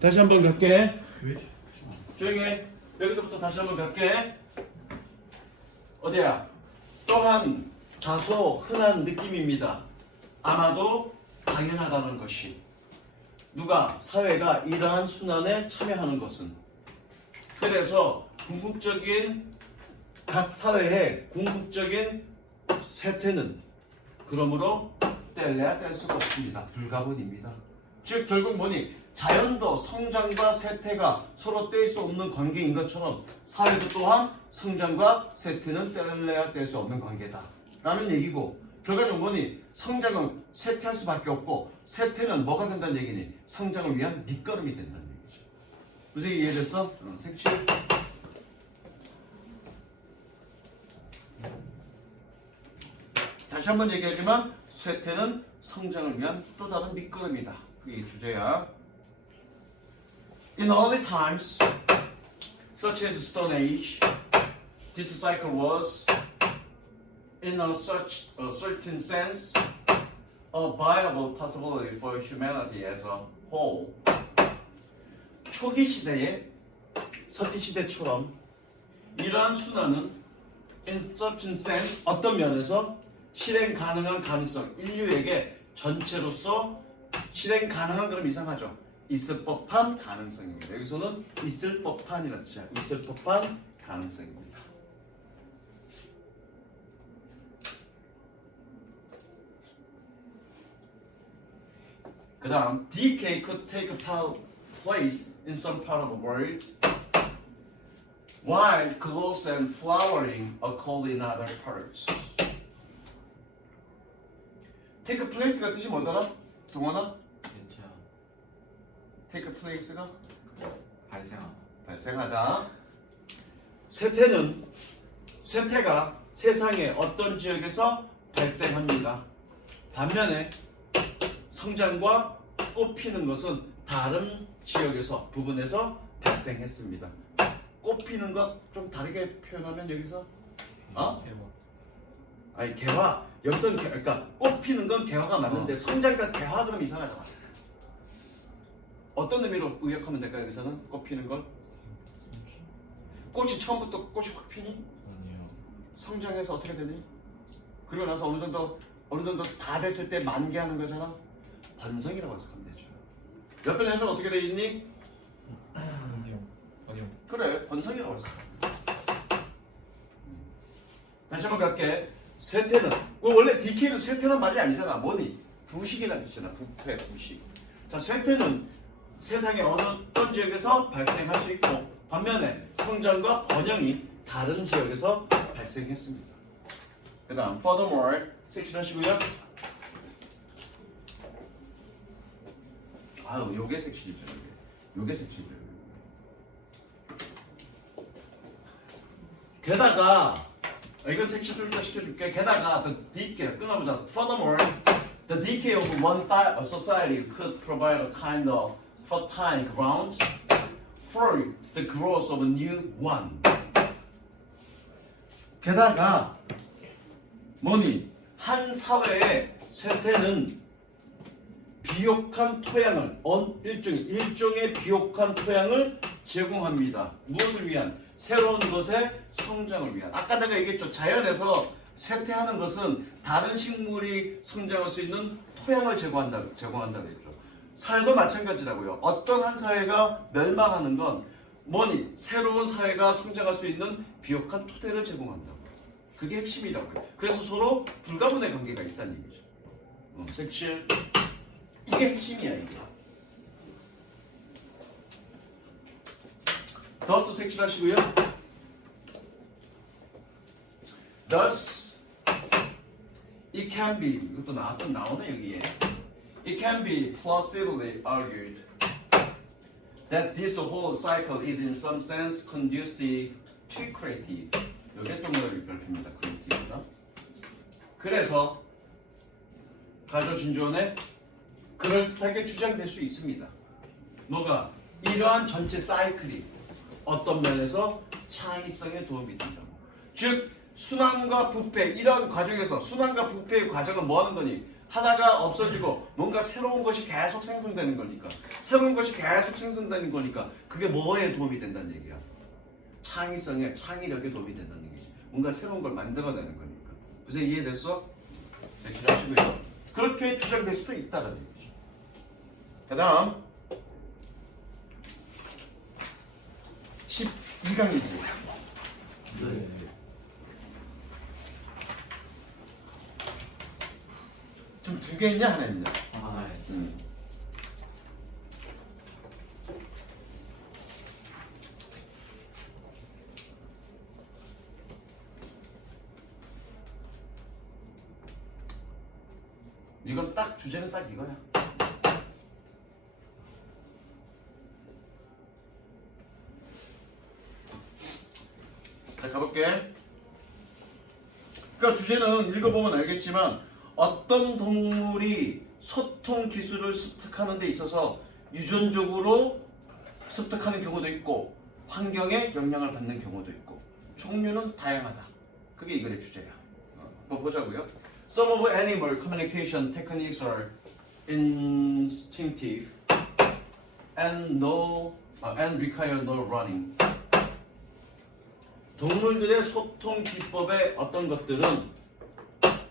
다시 한번 갈게. 조용히 해. 여기서부터 다시 한번 갈게. 어디야? 또한 다소 흔한 느낌입니다. 아마도 당연하다는 것이. 누가? 사회가 이러한 순환에 참여하는 것은. 그래서 궁극적인 각 사회의 궁극적인 쇠퇴는 그러므로 뗄래야 뗄 수가 없습니다. 불가분입니다. 즉 결국 뭐니? 자연도 성장과 쇠퇴가 서로 뗄 수 없는 관계인 것처럼 사회도 또한 성장과 쇠퇴는 뗄래야 뗄 수 없는 관계다 라는 얘기고, 결과는 뭐니? 성장은 쇠퇴할 수밖에 없고 쇠퇴는 뭐가 된다는 얘기니? 성장을 위한 밑거름이 된다는 얘기죠. 무슨 이해됐어? 색칠. 다시 한번 얘기하지만 쇠퇴는 성장을 위한 또 다른 밑거름이다. 그게 주제야. In early times, such as the Stone Age, this cycle was, in a certain sense, a viable possibility for humanity as a whole. 초기 시대에 서기 시대처럼 이러한 순환은 in certain sense 어떤 면에서 실행 가능한 가능성, 인류에게 전체로서 실행 가능한 그럼 이상하죠. 있을 법한 가능성입니다. 여기서는 있을 법한이라는 뜻이야. 있을 법한 가능성입니다. 그 다음 decay could take place in some part of the world while growth and flowering occur in other parts. take place가 뜻이 뭐더라? 동원아? take place가 발생하다. 쇠퇴가 세상의 어떤 지역에서 발생합니다. 반면에 성장과 꽃 피는 것은 다른 지역에서 부분에서 발생했습니다. 꽃 피는 것 좀 다르게 표현하면 여기서 아니 개화 여기서는 그러니까 꽃 피는 건 개화가 맞는데 성장과 개화 그럼 이상하잖아. 어떤 의미로 의역하면 될까요? 여기서는 꽃 피는 걸? 꽃이 처음부터 꽃이 확 피니? 아니요. 성장해서 어떻게 되니? 그리고 나서 어느 정도 다 됐을 때 만개하는 거잖아. 번성이라고 해석하면 되죠. 옆에 해석 어떻게 돼 있니? 아니요. 그래, 번성이라고 해석하면 돼. 다시 한번 갈게. 쇠퇴는 원래 DK는 쇠퇴는 말이 아니잖아. 뭐니? 부식이라는 뜻이잖아. 부패, 부식. 자, 쇠퇴는 세상의 어떤 지역에서 발생할 수 있고 반면에 성장과 번영이 다른 지역에서 발생했습니다. 그 다음 furthermore 섹션하시고요. 아유 요게 섹션이죠. 요게 섹션이죠. 게다가 이건 섹션 좀 더 시켜줄게. 게다가 the decay 끊어보자. furthermore the decay of one society could provide a kind of fertile ground for the growth of a new one. 게다가 뭐니? 한 사회의 쇠퇴는 비옥한 토양을 일종의 비옥한 토양을 제공합니다. 무엇을 위한? 새로운 것의 성장을 위한. 아까 내가 얘기했죠. 자연에서 쇠퇴하는 것은 다른 식물이 성장할 수 있는 토양을 제공한다고 했죠. 사회도 마찬가지라고요. 어떤 한 사회가 멸망하는 건 뭐니? 새로운 사회가 성장할 수 있는 비옥한 토대를 제공한다고. 그게 핵심이라고요. 그래서 서로 불가분의 관계가 있다는 얘기죠. 색칠. 이게 핵심이야, 이게. thus 색칠하시고요. thus it can be 이것도 나오네 여기에. It can be plausibly argued that this whole cycle is in some sense conducive to creative. 이게 또 뭐라고 별표입니다. creative다. 그래서 가조진주원에 그럴듯하게 주장될 수 있습니다. 뭐가? 이러한 전체 사이클이 어떤 면에서 창의성에 도움이 된다고. 즉 순환과 부패 이런 과정에서 순환과 부패의 과정은 뭐 하는 거니? 하나가 없어지고 뭔가 새로운 것이 계속 생성되는 거니까. 새로운 것이 계속 생성되는 거니까 그게 뭐에 도움이 된다는 얘기야? 창의성에, 창의력에 도움이 된다는 얘기지. 뭔가 새로운 걸 만들어내는 거니까. 그래서 이해됐어? 자, 기다리시고요. 그렇게 주장될 수도 있다는 얘기죠. 그 다음 12강이지. 네. 지금 두 개 있냐? 하나 있냐? 하나에. 이건 딱 주제는 딱 이거야. 자, 가볼게. 그러니까 주제는 읽어보면 알겠지만 어떤 동물이 소통 기술을 습득하는 데 있어서 유전적으로 습득하는 경우도 있고 환경에 영향을 받는 경우도 있고 종류는 다양하다. 그게 이거의 주제야. 한번 보자고요. Some of animal communication techniques are instinctive and require no running. 동물들의 소통 기법의 어떤 것들은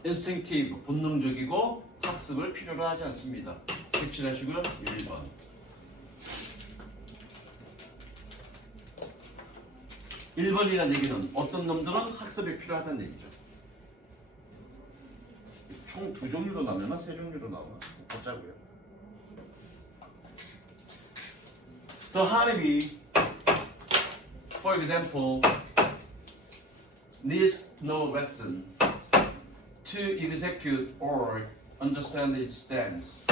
instinctive, 본능적이고 학습을 필요로 하지 않습니다. 색칠하시고요. 1번. 1번이라는 얘기는 어떤 놈들은 학습이 필요하다는 얘기죠. 총 두 종류로 나오나 세 종류로 나오나 보자고요. The honeybee, for example, needs no lesson to execute or understand its stance.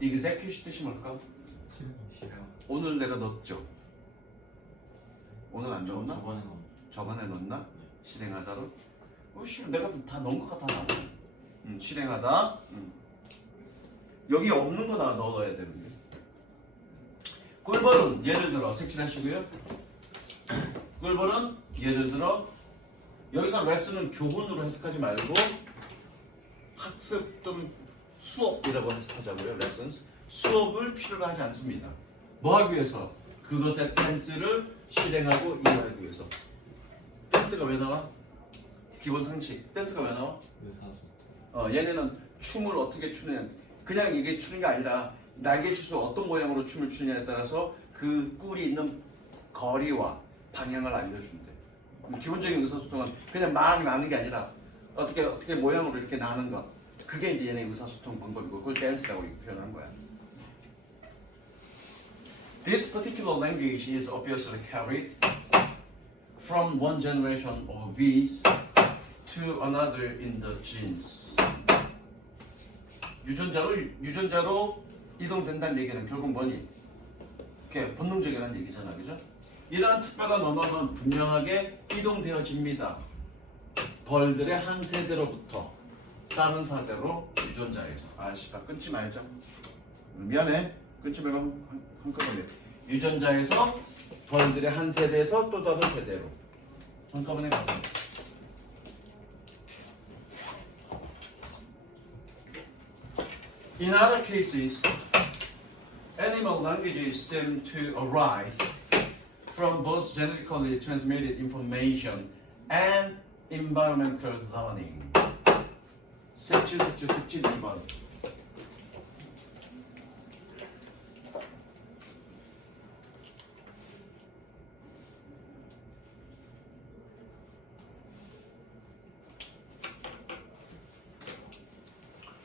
execute 뜻이 뭘까? 실행. 오늘 내가 넣었죠. 오늘 안 넣었나? 저번에 넣은. 저번에 넣었나? 실행하다로? 내가 다 넣은 것 같아 나오네. 실행하다. 여기 없는 거 다 넣어야 되는데. 꿀벌은 예를 들어 색칠하시고요. 꿀벌은 예를 들어 여기서 레슨은 교훈으로 해석하지 말고 학습 또는 수업이라고 해석하자고요. 레슨스. 수업을 필요로 하지 않습니다. 뭐 하기 위해서? 그것의 댄스를 실행하고 이해하기 위해서. 댄스가 왜 나와? 기본 상식. 댄스가 왜 나와? 의사소통. 얘네는 춤을 어떻게 추느냐. 그냥 이게 추는 게 아니라 날개짓으로 어떤 모양으로 춤을 추느냐에 따라서 그 꿀이 있는 거리와 방향을 알려준대. 기본적인 의사소통은 그냥 막 나는 게 아니라 어떻게 모양으로 이렇게 나는 것. 그게 이제 얘네 의사소통 방법이고 그걸 댄스라고 표현한 거야. This particular language is obviously carried from one generation of bees to another in the genes. 유전자로 이동된다는 얘기는 결국 뭐니? 이렇게 본능적이라는 얘기잖아, 그죠? 이러한 특별한 언어는 분명하게 이동되어집니다. 벌들의 한 세대로부터 다른 세대로 유전자에서. 씨발 끊지 말자. 미안해. 끊지 말고 한꺼번에. 유전자에서 벌들의 한 세대에서 또 다른 세대로. 한꺼번에 가자. In other cases, animal languages seem to arise from both genetically transmitted information and environmental learning. 색칠 2번.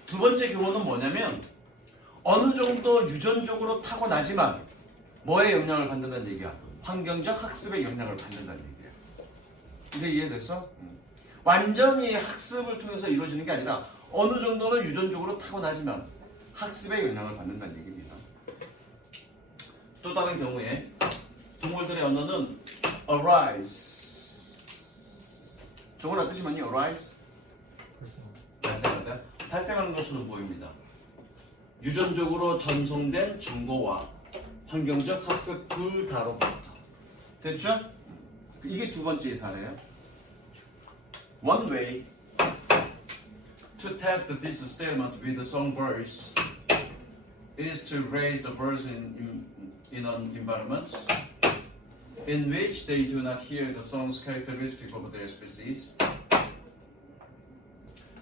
두 번째 교훈은 뭐냐면 어느 정도 유전적으로 타고나지만 뭐에 영향을 받는다는 얘기야? 환경적 학습에 영향을 받는다는 얘기야. 이제 이해됐어? 완전히 학습을 통해서 이루어지는 게 아니라 어느 정도는 유전적으로 타고나지만 학습에 영향을 받는다는 얘기입니다. 또 다른 경우에 동물들의 언어는 arise. 저거는 뜻이 뭐니? arise? 발생한다. 발생하는 것으로 보입니다. 유전적으로 전송된 정보와 환경적 학습 둘 다로부터. 됐죠? 이게 두 번째 사례예요. One way To test this statement with the songbirds is to raise the birds in an environment in which they do not hear the songs characteristic of their species.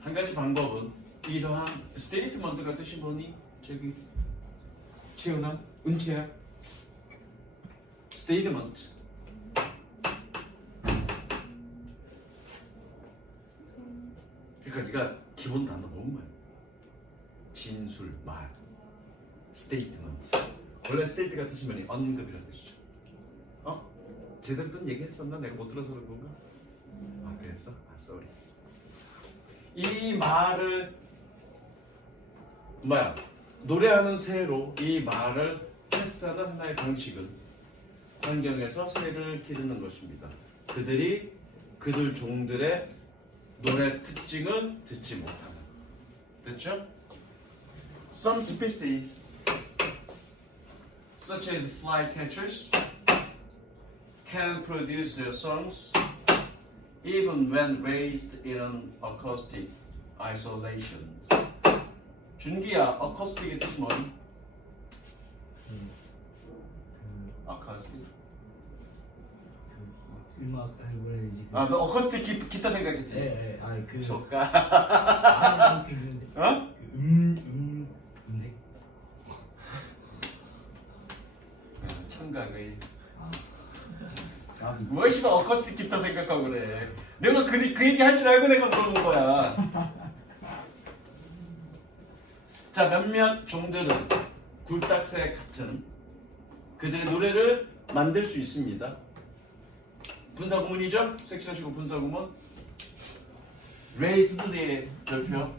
한 가지 방법은 이러한 스테이트먼트가 뜻이 뭐니? 저기 채연아, 은채야. 스테이트먼트. 그러니까 네가 기본 단어 너무 많아. 진술, 말, 스테이트먼트. 원래 스테이트가 뜻이 뭐니? 언급이라는 뜻이죠. 제대로 든 얘기했었나? 내가 못 들어서 그런 건가? 아 그랬어? 아 쏘리. 이 말을 노래하는 새로 이 말을 테스트하는 하나의 방식은 환경에서 새를 기르는 것입니다. 그들이 그들 종들의 노래 특징을 듣지 못하는. 됐죠? Some species, such as flycatchers, can produce their songs even when raised in an acoustic isolation. 준기야, acoustic의 뜻이 뭐니? acoustic? 음악 뭐라 해야 되지? 아, 너 acoustic 기타 생각했지? 예, 아니 그 조까. 아니 그 있는데. 어? 음색. 청각의. 아, 뭐 씨발 어쿠스틱 기타 생각하고 그래. 내가 그 얘기 할 줄 알고 내가 물어본 거야. 자, 몇몇 종들은 굴딱새 같은 그들의 노래를 만들 수 있습니다. 분사구문이죠? 섹션식으로 분사구문. Raised의 별표.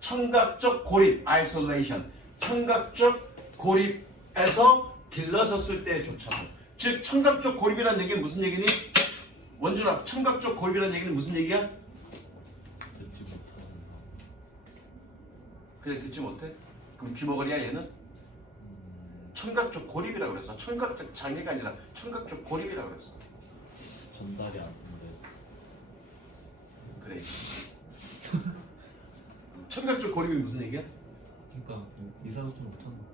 청각적 고립, isolation. 청각적 고립에서 길러졌을 때조차도. 즉 청각적 고립이라는 얘기는 무슨 얘기니? 원준아, 청각적 고립이라는 얘기는 무슨 얘기야? 듣지 못하는 그래 듣지 못해? 그럼 귀머거리야 얘는? 청각적 고립이라고 그랬어. 청각적 장애가 아니라 청각적 고립이라고 그랬어. 전달이 안 돼. 그래. 청각적 고립이 무슨 얘기야? 그러니까 이사를 좀 못하는 거.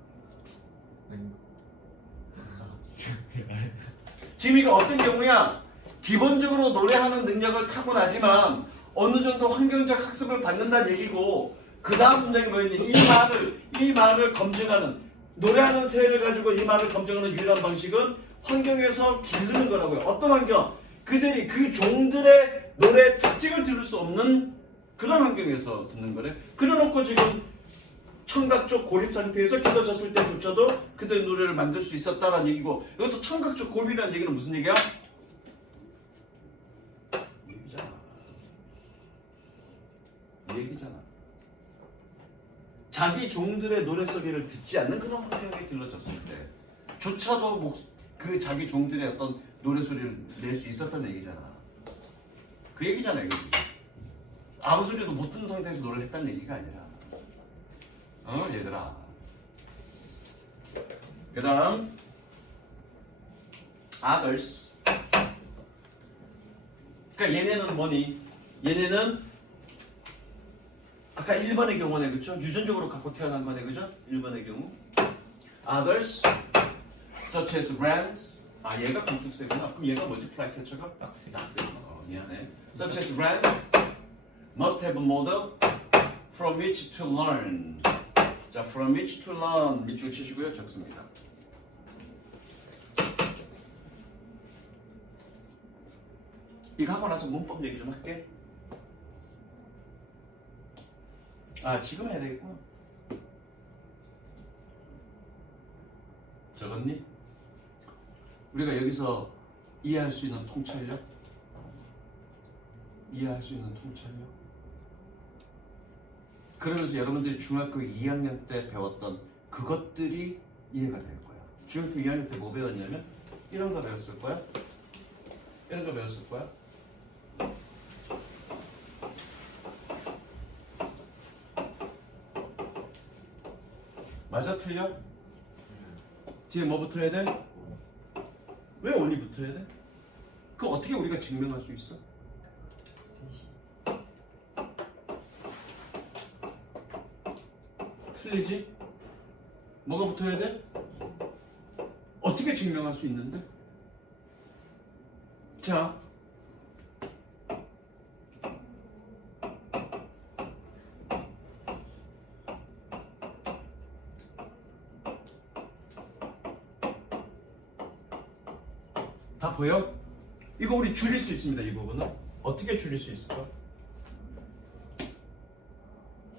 지금 이거 어떤 경우야? 기본적으로 노래하는 능력을 타고나지만 어느 정도 환경적 학습을 받는다는 얘기고, 그 다음 문장이 뭐였니? 이 말을 검증하는, 노래하는 새를 가지고 이 말을 검증하는 유일한 방식은 환경에서 기르는 거라고요. 어떤 환경? 그들이 그 종들의 노래의 특징을 들을 수 없는 그런 환경에서 듣는 거래. 그래놓고 지금 청각적 고립 상태에서 길러졌을 때조차도 그들의 노래를 만들 수 있었다는 얘기고, 여기서 청각적 고립이라는 얘기는 무슨 얘기야? 얘기잖아. 자기 종들의 노래 소리를 듣지 않는 그런 환경에 길러졌을 때 조차도 그 자기 종들의 어떤 노래 소리를 낼 수 있었다는 얘기잖아. 그 얘기잖아 이거. 아무 소리도 못 듣는 상태에서 노래를 했다는 얘기가 아니라. 얘들아. 그 다음 others. 그러니까 얘네는 뭐니? 얘네는 아까 1번의 경우네, 그쵸? 유전적으로 갖고 태어난 거네, 그죠? 1번의 경우. Others, such as wrens. 아, 얘가 굴뚝새구나. 그럼 얘가 뭐지? flycatcher가? 낙새. 미안해. Such as wrens must have a model from which to learn. 자, from which to learn. 밑줄 치시고요. 적습니다. 이거 하고 나서 문법 얘기 좀 할게. 아, 지금 해야 되겠구나. 적었니? 우리가 여기서 이해할 수 있는 통찰력? 이해할 수 있는 통찰력? 그러면서 여러분들이 중학교 2학년 때 배웠던 그것들이 이해가 될 거야. 중학교 2학년 때 뭐 배웠냐면 이런 거 배웠을 거야. 이런 거 배웠을 거야. 맞아 틀려? 뒤에 뭐 붙어야 돼? 왜 only 붙어야 돼? 그 어떻게 우리가 증명할 수 있어? 틀리지? 뭐가 붙어야 돼? 어떻게 증명할 수 있는데? 자, 다 보여? 이거 우리 줄일 수 있습니다. 이 부분은 어떻게 줄일 수 있을까?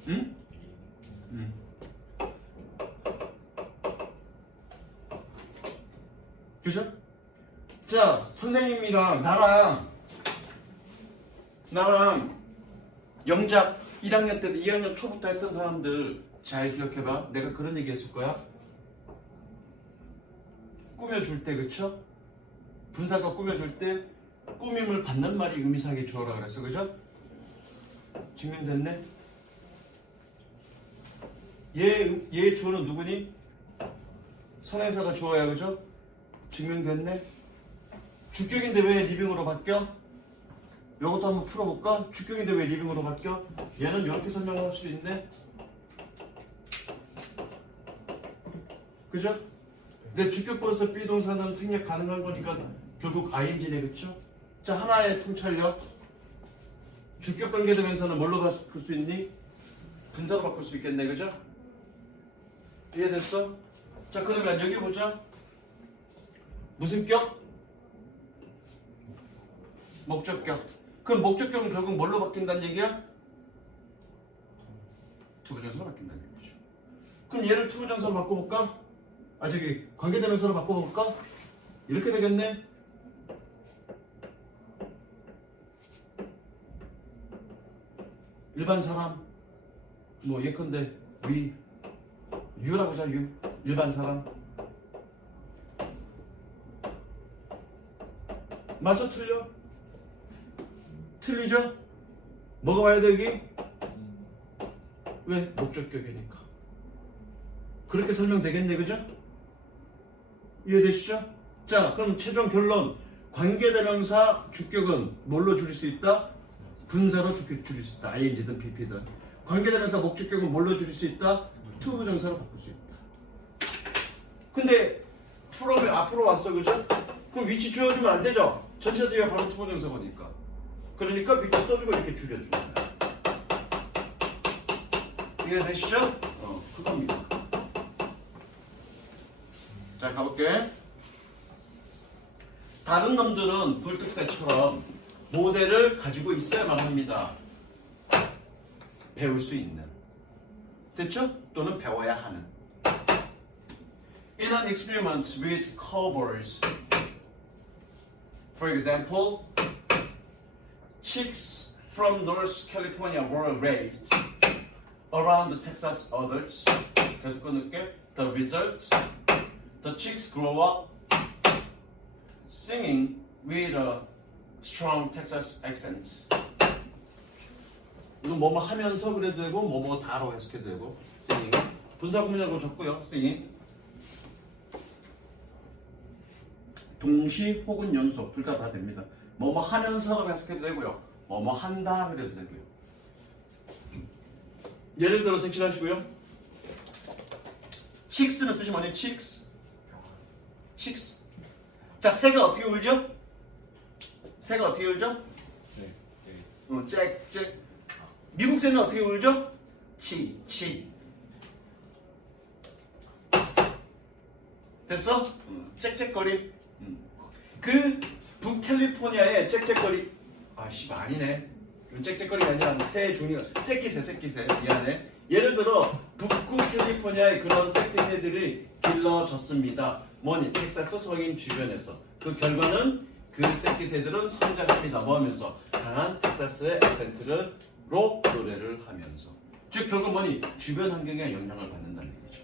응? 응. 그죠? 자, 선생님이랑 나랑 영작 1학년 때 2학년 초부터 했던 사람들 잘 기억해봐. 내가 그런 얘기 했을 거야. 꾸며줄 때, 그쵸? 분사가 꾸며줄 때 꾸밈을 받는 말이 의미상의 주어라 그랬어. 그죠? 증명됐네? 얘 주어는 누구니? 선행사가 주어야. 그죠? 증명됐네? 주격인데 왜 리빙으로 바뀌어? 이것도 한번 풀어볼까? 주격인데 왜 리빙으로 바뀌어? 얘는 이렇게 설명할 수 있네? 그죠? 내 주격보로서 B동사는 생략 가능한 거니까 결국 ING네. 그쵸? 자, 하나의 통찰력. 주격 관계대명사는 뭘로 바꿀 수 있니? 분사로 바꿀 수 있겠네. 그죠? 이해됐어? 자, 그러면 여기 보자. 무슨 격? 목적격. 그럼 목적격은 결국 뭘로 바뀐다는 얘기야? 투부정사로 바뀐다는 얘기죠. 그럼 얘를 투부정사로 바꿔볼까? 관계대명사로 바꿔볼까? 이렇게 되겠네. 일반 사람, 뭐 예컨대 유라고 하자. 일반 사람. 맞아, 틀려? 틀리죠? 뭐가 와야 돼 여기? 왜? 목적격이니까. 그렇게 설명되겠네. 그죠? 이해되시죠? 자, 그럼 최종 결론. 관계대명사 주격은 뭘로 줄일 수 있다? 분사로 줄일 수 있다. ing든 pp든. 관계대명사 목적격은 뭘로 줄일 수 있다? 투부정사로 바꿀 수 있다. 근데 프롬이 앞으로 왔어. 그죠? 그럼 위치 주어주면 안 되죠? 전체 뒤에 바로 투부정사 보니까. 그러니까 위치 써주고 이렇게 줄여주는 거야. 이해되시죠? 그겁니다. 자, 가볼게. 다른 놈들은 불특사처럼 모델을 가지고 있어야만 합니다. 배울 수 있는. 됐죠? 또는 배워야 하는. In an experiment with cowbirds, for example, chicks from North California were raised around the Texas adults. 계속 끊을게. The result, the chicks grow up singing with a strong Texas accent. 이거 뭐뭐 하면서 그래도 되고 뭐뭐 다로 해석해도 되고. singing. 분사 구문이라고 적고요. singing. 동시 혹은 연속 둘 다 됩니다. 뭐뭐 하면서 해석해도 되고요. 뭐뭐 한다 그래도 되고요. 예를 들어서 색칠하시고요. chicks는 뜻이 뭐니? chicks. 자, 새가 어떻게 울죠? 새가 어떻게 울죠? 짹짹. 미국 새는 어떻게 울죠? 치. 됐어? 짹짹거림. 그 북캘리포니아의 짹짹거리. 아니네. 짹짹거리가 아니라 새 종류가 새끼새. 미안해. 예를 들어 북구 캘리포니아의 그런 새끼새들이 길러졌습니다. 뭐니? 텍사스 성인 주변에서. 그 결과는 그 새끼새들은 성장합니다. 뭐 하면서? 강한 텍사스의 액센트로 노래를 하면서. 즉 결국 뭐니? 주변 환경에 영향을 받는다는 얘기죠.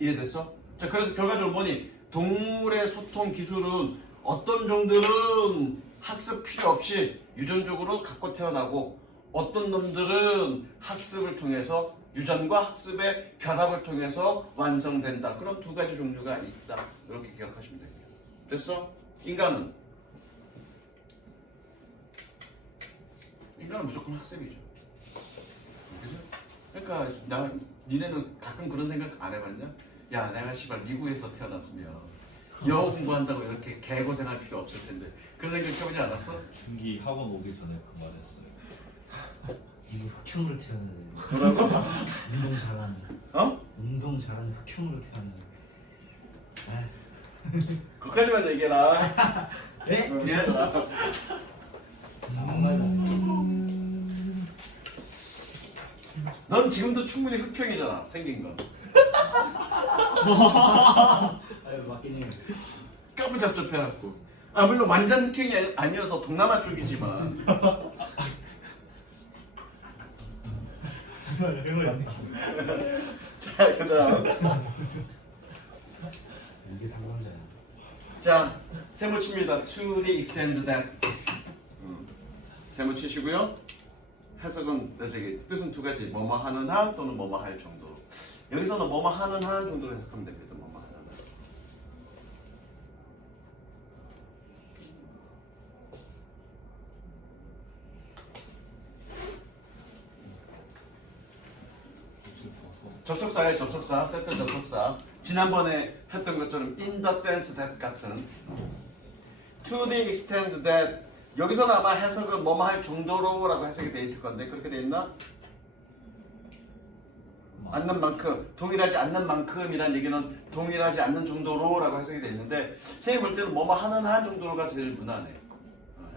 이해됐어? 자, 그래서 결과적으로 뭐니? 동물의 소통 기술은 어떤 종들은 학습 필요 없이 유전적으로 갖고 태어나고 어떤 놈들은 학습을 통해서 유전과 학습의 결합을 통해서 완성된다. 그럼 두 가지 종류가 있다. 이렇게 기억하시면 됩니다. 됐어? 인간은 인간은 무조건 학습이죠. 그죠? 그러니까 니네는 가끔 그런 생각 안 해봤냐? 야, 내가 씨발 미국에서 태어났으면 영어 공부한다고 이렇게 개고생할 필요 없을 텐데 그런 생각 해보지 않았어? 중기 학원 오기 전에 그 말했어요. 이거 흑형으로 태어나야 돼. 뭐라고? 운동 잘하는. 어? 운동 잘하는 흑형으로 태어나야 돼. 거기까지만 얘기해라. 네? 미안하다. 아무 말도 안 해. 넌 지금도 충분히 흑형이잖아. 생긴 건. 아유 맞긴 해요. 까부잡잡해갖고. 아 물론 완전 흑형이 아니어서 동남아 쪽이지만. 해머리. 자, 그다음. 이게 상관자야. 자, 세모 칩니다. To the extent that. 세모 치시고요. 해석은 저기 뜻은 두 가지. 뭐뭐 하는 한 또는 뭐뭐 할 정도로. 여기서는 뭐뭐 하는 한 정도로 해석하면 됩니다. 뭐뭐 하는 한. 접속사에 접속사, 세트 접속사. 지난번에 했던 것처럼 in the sense that 같은 to the extent that 여기서는 아마 해석은 뭐뭐 할 정도로라고 해석이 돼 있을 건데 그렇게 돼 있나? 않는 만큼, 동일하지 않는 만큼이란 얘기는 동일하지 않는 정도로라고 해석이 돼 있는데 선생님 볼 때는 뭐뭐 하는 한 정도가 제일 무난해.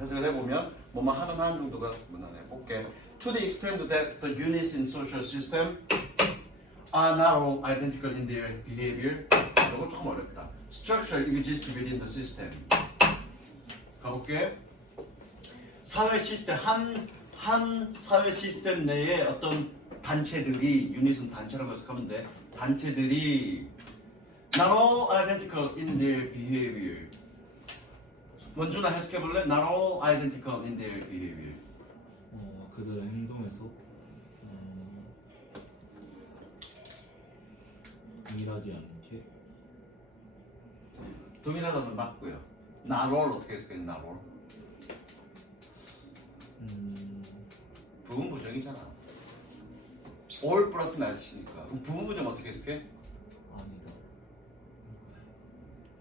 해석을 해보면 뭐뭐 하는 한 정도가 무난해. 볼게. To the extent that the units in social system are not all identical in their behavior. 이거 조금 어렵다. Structure exists within the system. 가볼게. 사회 시스템 한 사회 시스템 내에 어떤 단체들이 유닛은 단체라고 해석하면 돼. 단체들이 not all identical in their behavior. 원준아 해석해볼래? Not all identical in their behavior. 그들의 행동에서 동일하지 않게 동일하다는 맞고요. Not all 어떻게 해석해? Not all. 부분 부정이잖아. all 플러스 not이니까. 그럼 부분 부정 어떻게 해석해? 아니다.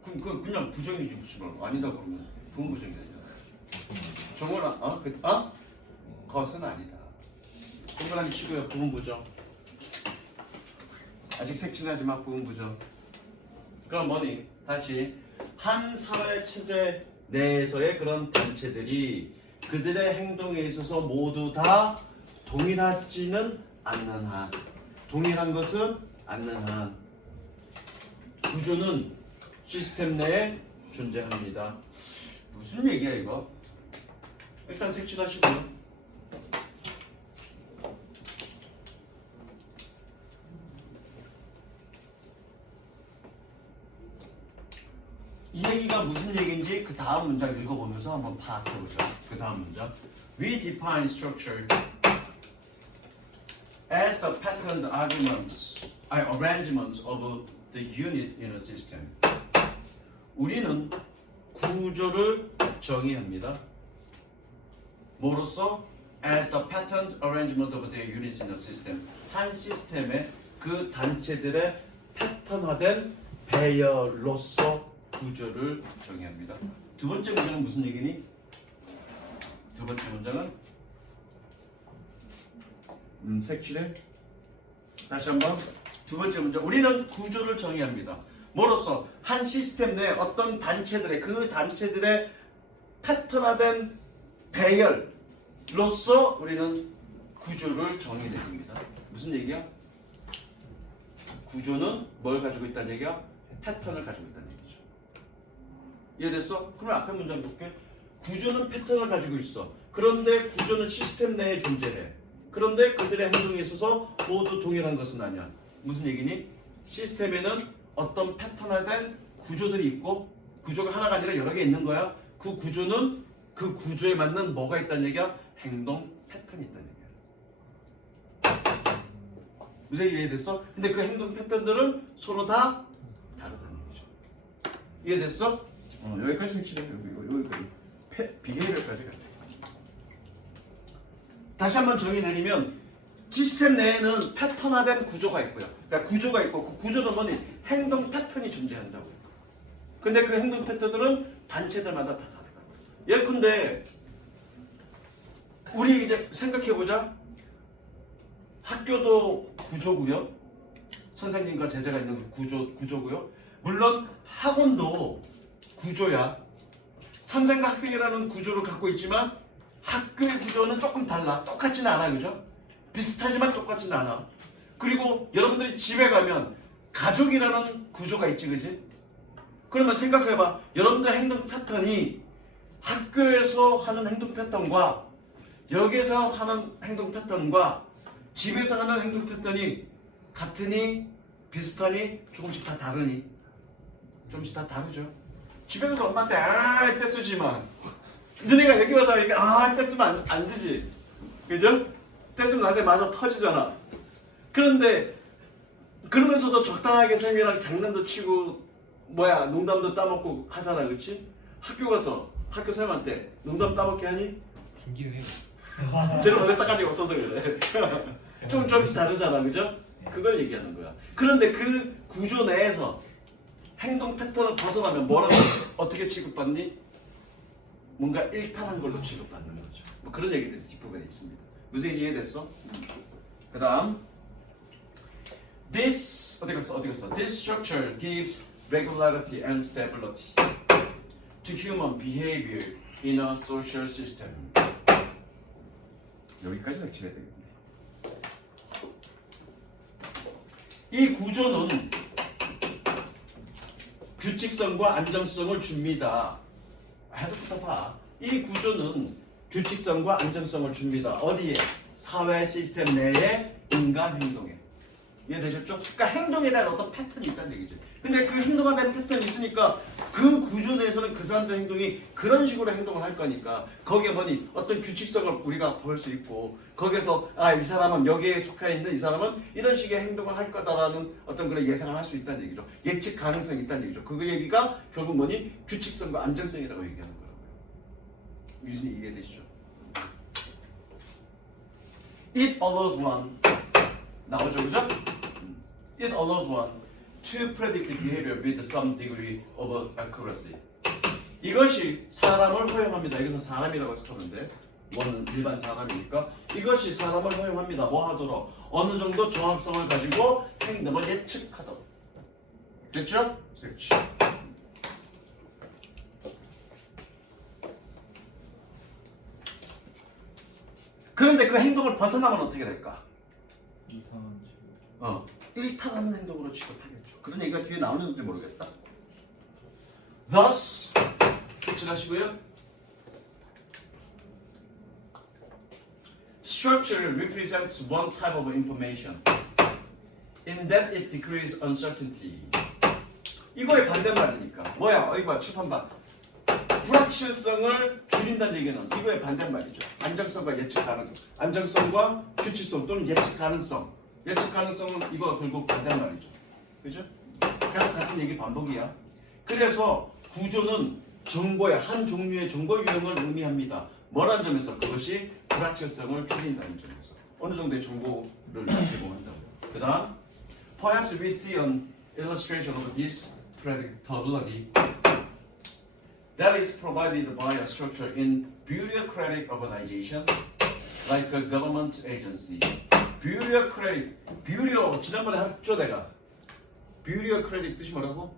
그럼 그냥 부정이지 무슨 말? 아니다 그러면 부분 부정이 되잖아. 정원아, 그것은 아니다. 동그라미 치고요. 부분 부정. 아직 색칠하지 마. 부분 부정. 그럼 뭐니? 다시 한 사회 체제 내에서의 그런 단체들이 그들의 행동에 있어서 모두 다 동일하지는 않는 한, 동일한 것은 않는 한 구조는 시스템 내에 존재합니다. 무슨 얘기야 이거? 일단 색칠하시고요. 이 얘기가 무슨 얘기인지 그 다음 문장 읽어보면서 한번 파악해보죠. 그 다음 문장. We define structure as the patterned arrangements of the unit in a system. 우리는 구조를 정의합니다. 뭐로써? As the patterned arrangement of the units in a system. 한 시스템의 그 단체들의 패턴화된 배열로서 구조를 정의합니다. 두 번째 문장은 무슨 얘기니? 두 번째 문장은 색칠해. 다시 한번 두 번째 문장. 우리는 구조를 정의합니다. 뭐로써? 한 시스템 내 어떤 단체들의 그 단체들의 패턴화된 배열로서 우리는 구조를 정의내립니다. 무슨 얘기야? 구조는 뭘 가지고 있다는 얘기야? 패턴을 가지고 있다는 얘기죠. 이해됐어? 그럼 앞에 문장 볼게. 구조는 패턴을 가지고 있어. 그런데 구조는 시스템 내에 존재해. 그런데 그들의 행동에 있어서 모두 동일한 것은 아니야. 무슨 얘기니? 시스템에는 어떤 패턴화된 구조들이 있고 구조가 하나가 아니라 여러 개 있는 거야. 그 구조는 그 구조에 맞는 뭐가 있다는 얘기야? 행동 패턴이 있다는 얘기야. 무슨 이해됐어? 근데 그 행동 패턴들은 서로 다 다르다는 얘기죠. 이해됐어? 여기까지 색칠해. 여기까지. 비교율까지 가자. 다시 한번 정의 내리면 시스템 내에는 패턴화된 구조가 있고요. 그러니까 구조가 있고 그 구조는 뭐니? 행동 패턴이 존재한다고요. 근데 그 행동 패턴들은 단체들마다 다 다르다고요. 예컨대 우리 이제 생각해보자. 학교도 구조고요. 선생님과 제자가 있는 구조고요. 물론 학원도 구조야. 선생과 학생이라는 구조를 갖고 있지만 학교의 구조는 조금 달라. 똑같지는 않아, 그죠? 비슷하지만 똑같지는 않아. 그리고 여러분들이 집에 가면 가족이라는 구조가 있지, 그지? 그러면 생각해봐. 여러분들의 행동 패턴이 학교에서 하는 행동 패턴과 여기서 하는 행동 패턴과 집에서 하는 행동 패턴이 같으니 비슷하니 조금씩 다 다르니 조금씩 다 다르죠. 집에 가서 엄마한테 이때 쓰지만 너네가 여기 와서 하니까 이때 쓰면 안 되지, 그죠? 때 쓰면 나한테 맞아 터지잖아. 그런데 그러면서도 적당하게 쌤이랑 장난도 치고 농담도 따먹고 하잖아, 그렇지? 학교 가서 학교 쌤한테 농담 따먹게 하니? 신기해. 쟤는 원래 싸가지가 없어서 그래. 조금씩 다르잖아, 그죠? 그걸 얘기하는 거야. 그런데 그 구조 내에서 행동 패턴을 벗어나면 뭐라고 어떻게 취급받니? 뭔가 일탈한 걸로 취급받는 거죠. 뭐 그런 얘기들이 뒷부분에 있습니다. 무슨 얘기 이해됐어? 그 다음 This 어디 갔어? This structure gives regularity and stability to human behavior in a social system. 여기까지 닥쳐야 되겠네. 이 구조는 규칙성과 안정성을 줍니다. 해석부터 봐. 이 구조는 규칙성과 안정성을 줍니다. 어디에? 사회 시스템 내에 인간 행동에. 이해되셨죠? 그러니까 행동에 대한 어떤 패턴이 있다는 얘기죠. 근데 그 행동에 대한 패턴이 있으니까 그 구조 내에서는 그 사람들 행동이 그런 식으로 행동을 할 거니까 거기에 뭐니 어떤 규칙성을 우리가 볼 수 있고 거기에서 이 사람은 여기에 속해 있는 이 사람은 이런 식의 행동을 할 거다라는 어떤 그런 예상을 할 수 있다는 얘기죠. 예측 가능성이 있다는 얘기죠. 그 얘기가 결국 뭐니 규칙성과 안정성이라고 얘기하는 거라고요. 유진이 이해되시죠? It allows one 나오죠, 그죠? It allows one to predict behavior with some degree of accuracy. 이것이 사람을 허용합니다. 여기서 사람이라고 해석하면 돼. 원은 일반 사람이니까 이것이 사람을 허용합니다. 뭐 하도록? 어느 정도 정확성을 가지고 행동을 예측하도록. 됐죠? 그렇지. 그런데 그 행동을 벗어나면 어떻게 될까? 이상한 식으로. 일탈하는 행동으로 취급하겠죠. 그런 얘기가 뒤에 나오는지 모르겠다. Thus, 색칠하시고요. Structure represents one type of information in that it decreases uncertainty. 이거의 반대말이니까. 뭐야? 이거 봐, 칠판 봐. 불확실성을 줄인다는 얘기는 이거의 반대말이죠. 안정성과 예측 가능성. 안정성과 규칙성 또는 예측 가능성. 예측 가능성은 이거 결국 반대말이죠. 그죠? 계속 같은 얘기 반복이야. 그래서 구조는 정보의 한 종류의 정보 유형을 의미합니다. 뭐라는 점에서? 그것이 불확실성을 줄인다는 점에서. 어느 정도의 정보를 제공한다고요. 그 다음 Perhaps we see an illustration of this predictability that is provided by a structure in bureaucratic organization like a government agency. bureaucratic, bureau 지난번에 했죠 내가. bureaucratic 뜻이 뭐라고?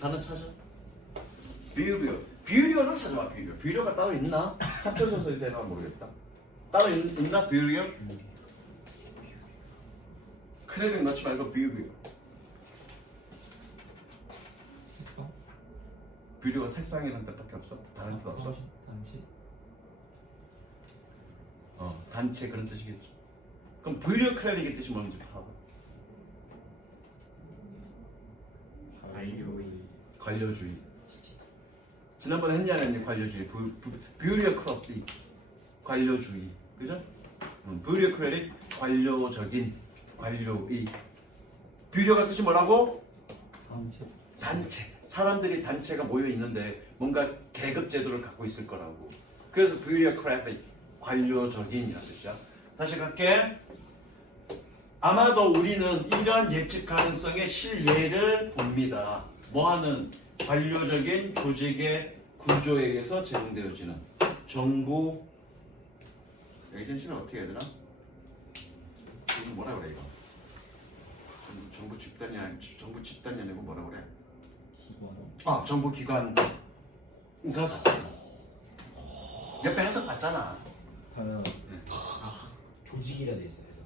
단어 찾아. bureau를 찾아봐. bureau가 따로 있나? 합쳐서 되나 모르겠다. 따로 있나? bureau? 크레딧 넣지 말고 bureau. bureau가 색상이라는 뜻밖에 없어? 다른 뜻 없어? 단체? 단체 그런 뜻이겠죠. 그럼 bureaucratic의 뜻이 뭔지 봐봐. 관료주의. 지난번에 했냐 안 했냐 관료주의. bureaucracy 관료주의. 그죠? bureaucratic 관료적인 관료의. bureau가 뜻이 뭐라고? 단체. 단체. 사람들이 단체가 모여 있는데 뭔가 계급 제도를 갖고 있을 거라고. 그래서 bureaucratic 관료적인이라는 뜻이야. 다시 갈게. 아마도 우리는 이러한 예측 가능성의 실예를 봅니다. 뭐하는 관료적인 조직의 구조에 의해서 제공되어지는 정부 에이전시는 어떻게 해야 되나? 이거 뭐라 그래 이거? 정부 집단이 아니 정부 집단이 아니고 뭐라 그래? 기관. 아 정부 기관과 같은. 옆에 해석 봤잖아. 당연. 조직이라 돼 있어. 그래서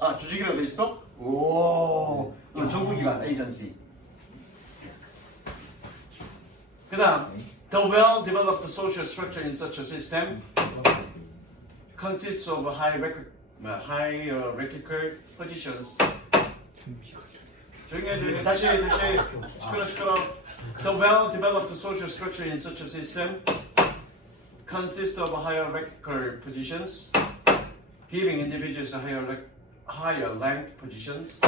아 조직이라고 돼 있어? 오. 정부 기관 에이전시. 그다음 the well-developed social structure in such a system consists of hierarchical positions. 조용히 해, 조용히 해. 다시 시끄러. The well-developed social structure in such a system consists of hierarchical positions, giving individuals higher ranked positions,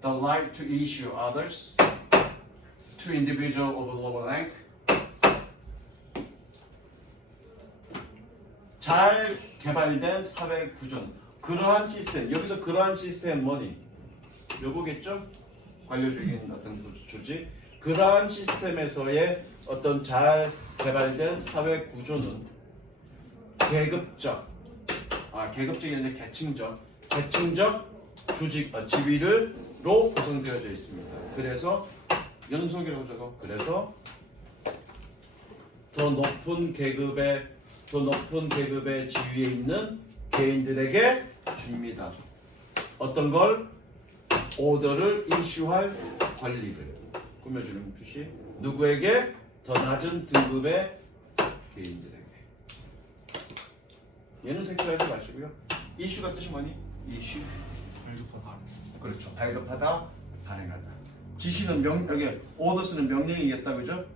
the right to issue others to individual of lower rank. 잘 개발된 사회 구조는 그러한 시스템. 여기서 그러한 시스템 뭐니? 요거겠죠? 관료적인 어떤 조직. 그러한 시스템에서의 어떤 잘 개발된 사회 구조는 계급적이 아니라 계층적 조직 지위로 구성되어져 있습니다. 그래서 연속이라고 적어. 그래서 더 높은 계급의 지위에 있는 개인들에게 줍니다. 어떤 걸? 오더를 이슈할 권리를 꾸며주는 뜻이 누구에게? 더 낮은 등급의 개인들에게. 얘는 생각하지 마시고요. 이슈가 뜻이 뭐니? 이슈. 발급하다. 그렇죠. 발급하다, 발행하다. 지시는 여기 오더스는 명령이겠다, 그죠?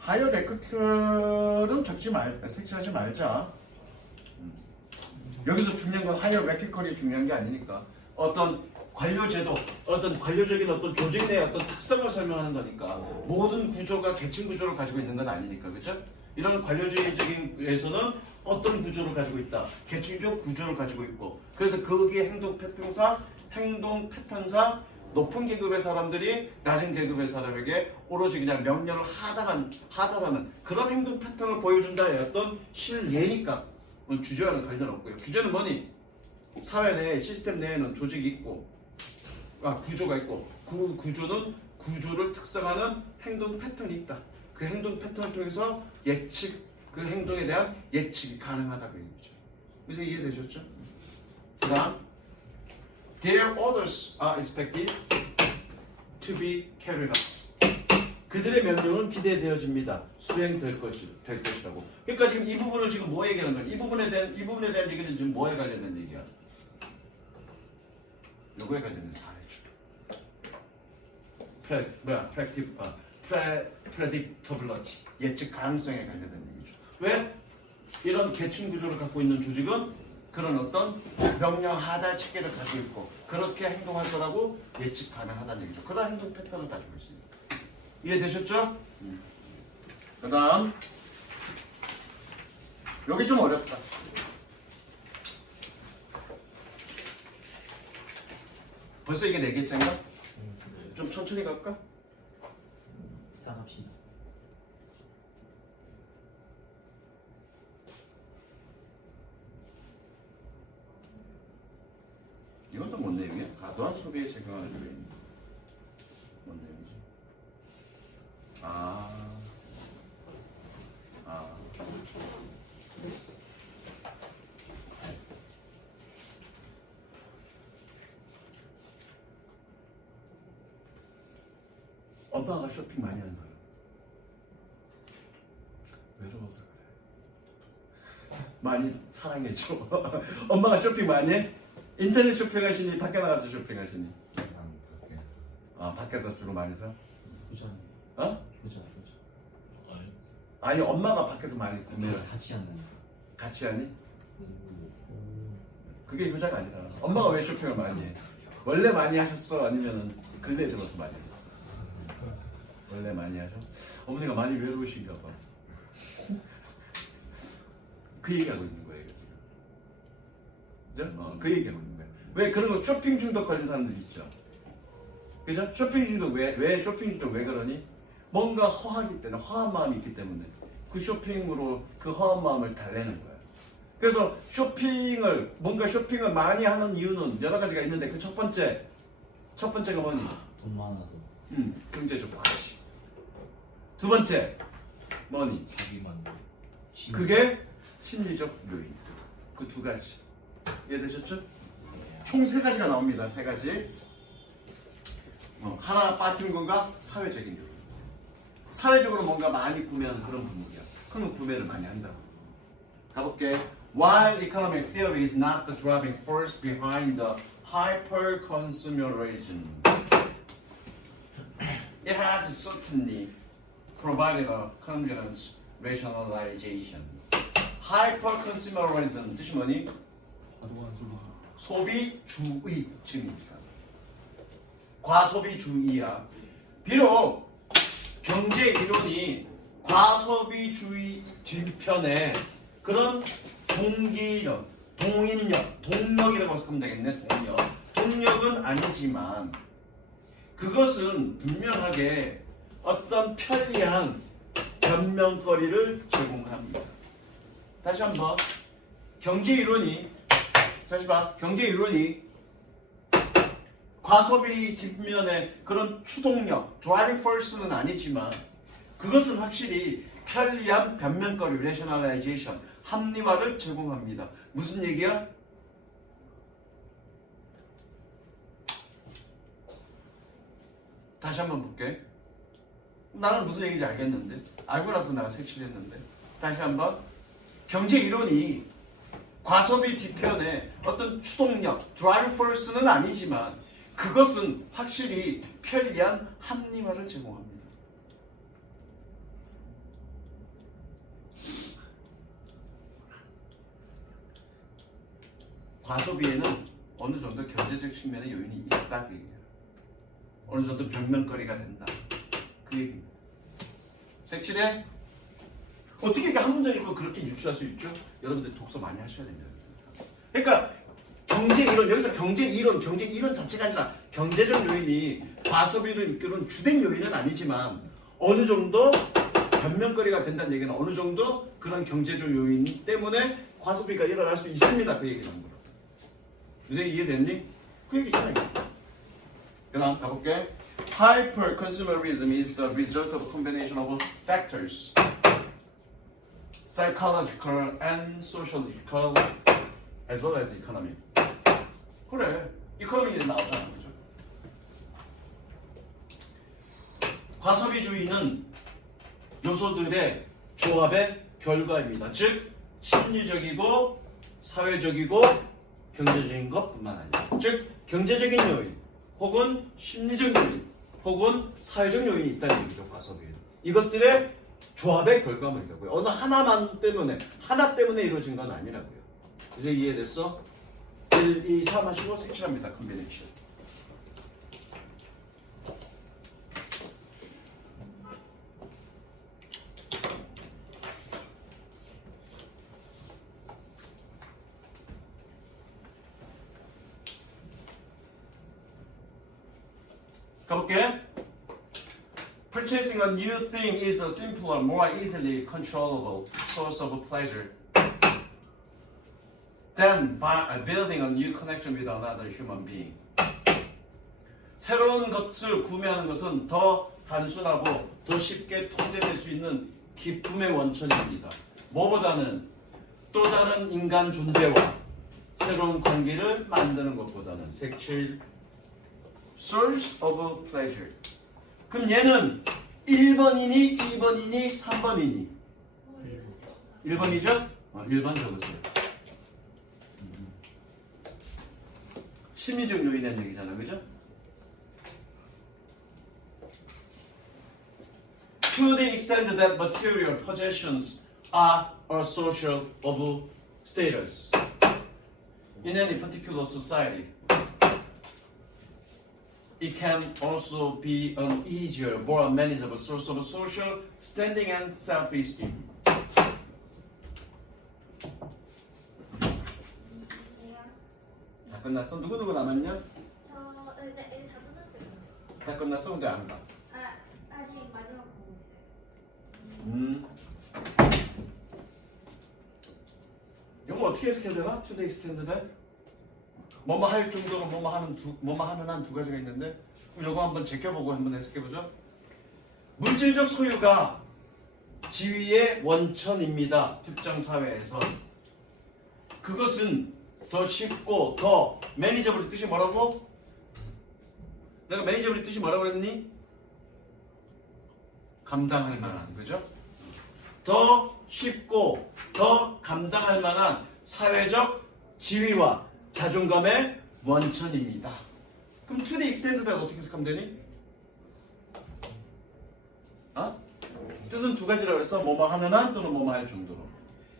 하이어 레크컬은 색칠하지 말자. 여기서 중요한 건 하이어 레크컬이 중요한 게 아니니까 어떤 관료 제도, 어떤 관료적인 어떤 조직 내의 어떤 특성을 설명하는 거니까 모든 구조가 계층 구조를 가지고 있는 건 아니니까, 그렇죠? 이런 관료적인 에서는 어떤 구조를 가지고 있다, 계층적 구조를 가지고 있고, 그래서 거기에 행동 패턴상 높은 계급의 사람들이 낮은 계급의 사람에게 오로지 그냥 명령을 하다라는 그런 행동 패턴을 보여준다의 어떤 실예니까 주제와는 관련 없고요. 주제는 뭐니? 사회 내 시스템 내에는 조직이 있고, 구조가 있고, 그 구조는 구조를 특성하는 행동 패턴이 있다. 그 행동 패턴을 통해서 그 행동에 대한 예측이 가능하다고 얘기죠. 그래서 이해되셨죠? 그다음 Their orders are expected to be carried out. 그들의 명령은 기대되어집니다. 수행될 것이라고. 그러니까 지금 이 부분을 지금 뭐 얘기하는 거야? 이 부분에 대한 얘기는 지금 뭐에 관련된 얘기야? 요거에 관련된 사례죠. predictability, 예측 가능성에 관련된 얘기죠. 왜? 이런 계층 구조를 갖고 있는 조직은 그런 어떤 명령 하달 체계를 가지고 있고 그렇게 행동할 거라고 예측 가능하다는 얘기죠. 그런 행동 패턴을 가지고 있습니다. 이해되셨죠? 그 다음 여기 좀 어렵다. 벌써 이게 4개째인가? 좀 천천히 갈까? 일단 합시다. 이건 또 뭔 내용이야? 과도한 소비에 적용하는 내용이 뭔 내용이지? 엄마가 쇼핑 많이 하는 사람. 외로워서 그래. 많이 사랑해줘. 엄마가 쇼핑 많이 해? 인터넷 쇼핑하시니 밖에 나가서 쇼핑하시니? 밖에서 주로 많이 사? 효자네. 어? 효자. 아니 엄마가 밖에서 많이 구매를 같이 한다니까. 같이 하니? 그게 효자가 아니라 엄마가 왜 쇼핑을 많이 해? 원래 많이 하셨어? 아니면은 근래 들어서 많이 하셨어? 원래 많이 하셔? 어머니가 많이 외로우신가 봐. 그 얘기하고 있는 거예요 지금. 그죠? 그 얘기하고 있는 거예요. 왜 그런 거 쇼핑 중독 걸린 사람들 있죠? 그죠? 쇼핑 중독 왜 쇼핑 중독 왜 그러니? 뭔가 허하기 때문에 허한 마음이 있기 때문에 그 쇼핑으로 그 허한 마음을 달래는 거예요. 그래서 뭔가 쇼핑을 많이 하는 이유는 여러 가지가 있는데 그 첫 번째가 뭐니? 돈 많아서 경제적 가치. 두 번째 뭐니? 자기 만족. 그게 심리적 요인. 그 두 가지. 이해되셨죠? 총 세 가지가 나옵니다. 세 가지. 하나 빠뜨린 건가? 사회적인 요인. 사회적으로 뭔가 많이 구매하는 그런 분위기야. 그러면 구매를 많이 한다고. 가볼게. While economic theory is not the driving force behind the hyper-consumerism, it has certainly provided a convenience rationalization. hyper-consumerism 뜻이 뭐니? 소비주의증입니다. 과소비주의야. 비록 경제 이론이 과소비주의 뒤편에 그런 동력이라고 쓰면 되겠네. 동력은 아니지만 그것은 분명하게 어떤 편리한 변명거리를 제공합니다. 다시 한번 경제 이론이 과소비 뒷면에 그런 추동력, driving force는 아니지만 그것은 확실히 편리한 변명거리, rationalization, 합리화를 제공합니다. 무슨 얘기야? 다시 한번 볼게. 나는 무슨 얘기인지 알겠는데 알고 나서 내가 색칠했는데 다시 한번 경제 이론이 과소비 뒤편에 어떤 추동력, driving force는 아니지만 그것은 확실히 편리한 합리화를 제공합니다. 과소비에는 어느 정도 경제적 측면의 요인이 있다 그 얘기예요. 어느 정도 변명거리가 된다 그 얘기입니다. 색칠해? 어떻게 이렇게 한 문장 읽고 그렇게 유추할 수 있죠? 여러분들 독서 많이 하셔야 됩니다. 그러니까 경제 이론, 여기서 경제 이론 자체가 아니라 경제적 요인이 과소비를 이끄는 주된 요인은 아니지만 어느 정도 변명거리가 된다는 얘기는 어느 정도 그런 경제적 요인 때문에 과소비가 일어날 수 있습니다. 그 얘기를 한 거로. 이제 이해됐니? 그 얘기잖아요. 그 다음 가볼게. Hyper-consumerism is the result of a combination of factors, psychological and sociological, as well as economic. 그래, 이코노미에 나오잖아, 그죠? 과소비주의는 요소들의 조합의 결과입니다. 즉, 심리적이고 사회적이고 경제적인 것뿐만 아니라, 즉 경제적인 요인, 혹은 심리적 요인, 혹은 사회적 요인이 있다는 얘기죠. 과소비는 이것들의 조합의 결과물이라고요. 어느 하나 때문에 이루어진 건 아니라고요. 이제 이해됐어? 1, 2, 3 하시고 색칠합니다. 컨비네이션. 가볼게. Purchasing a new thing is a simpler, more easily controllable source of pleasure than building a new connection with another human being. 새로운 것을 구매하는 것은 더 단순하고 더 쉽게 통제될 수 있는 기쁨의 원천입니다. 뭐보다는 또 다른 인간 존재와 새로운 관계를 만드는 것보다는 색칠 source of pleasure. 그럼 얘는 1번이니 2번이니 3번이니? 1번이죠? 1번 적으세요. 심리적 요인이라는 얘기잖아, 그죠? To the extent that material possessions are a social of status in any particular society. It can also be an easier, more manageable source of social standing and self-esteem. 다 끝났어? 누구 남았냐? 네, 다 끝났어요. 다 끝났어? 근데 안 가. 아직 마지막 보고 있어요. 이거 어떻게 해석해야 되나? To the extent that 뭐뭐 할 정도로 뭐뭐 하는 한 두 가지가 있는데 이거 한번 제껴보고 한번 해석해보죠. 물질적 소유가 지위의 원천입니다. 특정 사회에서 그것은 더 쉽고 더 매니저블의 뜻이 뭐라고? 내가 매니저블의 뜻이 뭐라고 그랬니? 감당할 만한, 그죠? 더 쉽고 더 감당할 만한 사회적 지위와 자존감의 원천입니다. 그럼 to the extent that 어떻게 해석하면 되니? 뜻은 두 가지라고 그래서 뭐뭐 하는 한 또는 뭐뭐 할 정도로.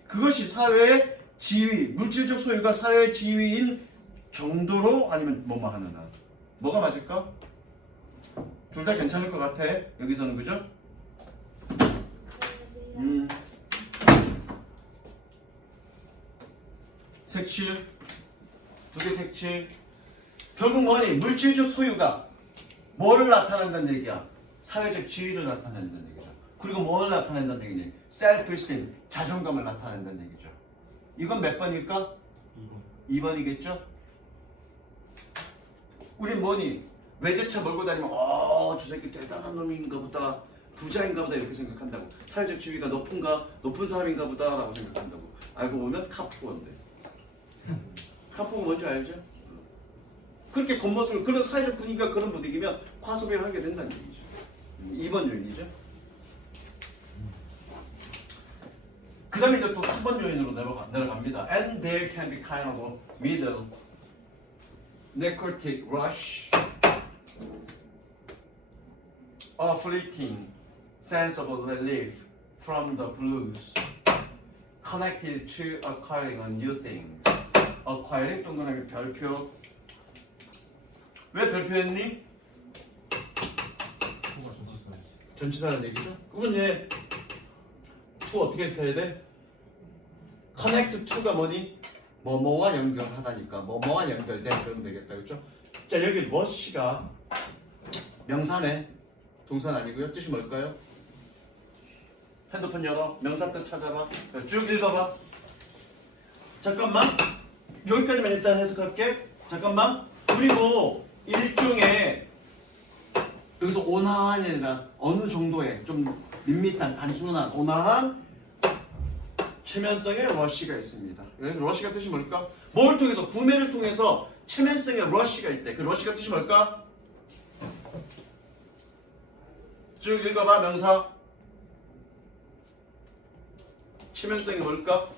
그것이 사회의 지위, 물질적 소유가 사회의 지위인 정도로 아니면 뭐뭐 하는 한. 뭐가 맞을까? 둘 다 괜찮을 것 같아. 여기서는 그죠? 색칠, 두 개 색칠. 결국 뭐니? 물질적 소유가 뭐를 나타낸다는 얘기야? 사회적 지위를 나타낸다는 얘기죠. 그리고 뭐를 나타낸다는 얘기니? self-esteem, 자존감을 나타낸다는 얘기죠. 이건 몇 번일까? 2번이겠죠? 우린 뭐니? 외제차 몰고 다니면 저 새끼 대단한 놈인가 보다, 부자인가 보다 이렇게 생각한다고. 사회적 지위가 높은 사람인가 보다 라고 생각한다고. 알고 보면 카푸어인데. 카푸어 뭔지 알죠? 그렇게 겉모습을, 그런 사회적 분위기가 그런 분위기면 과소비를 하게 된다는 얘기죠. 2번 요인이죠. 그 다음에 이제 또 3번 요인으로 내려갑니다. And there can be kind of a middle necrotic rush, a fleeting sense of relief from the blues connected to acquiring a new thing. acquiring 동그라미 별표. 왜 별표했니? 전치사라는 얘기죠. 그건 얘 to 어떻게 해석해야 돼? connect to가 뭐니? 뭐뭐와 연결하다니까 뭐뭐와 연결된 그러면 되겠다. 그렇죠? 자, 여기 rush가 명사네. 동사는 아니고요. 뜻이 뭘까요? 핸드폰 열어. 명사 뜻 찾아봐. 쭉 읽어봐. 잠깐만. 여기까지만 일단 해석할게. 잠깐만. 그리고 일종의 여기서 온화한이 아니라 어느 정도의 좀 밋밋한 단순한 온화한 체면성의 러쉬가 있습니다. 그래서 러쉬가 뜻이 뭘까? 뭘 통해서? 구매를 통해서 체면성의 러쉬가 있대. 그 러쉬가 뜻이 뭘까? 쭉 읽어봐. 명사. 체면성이 뭘까?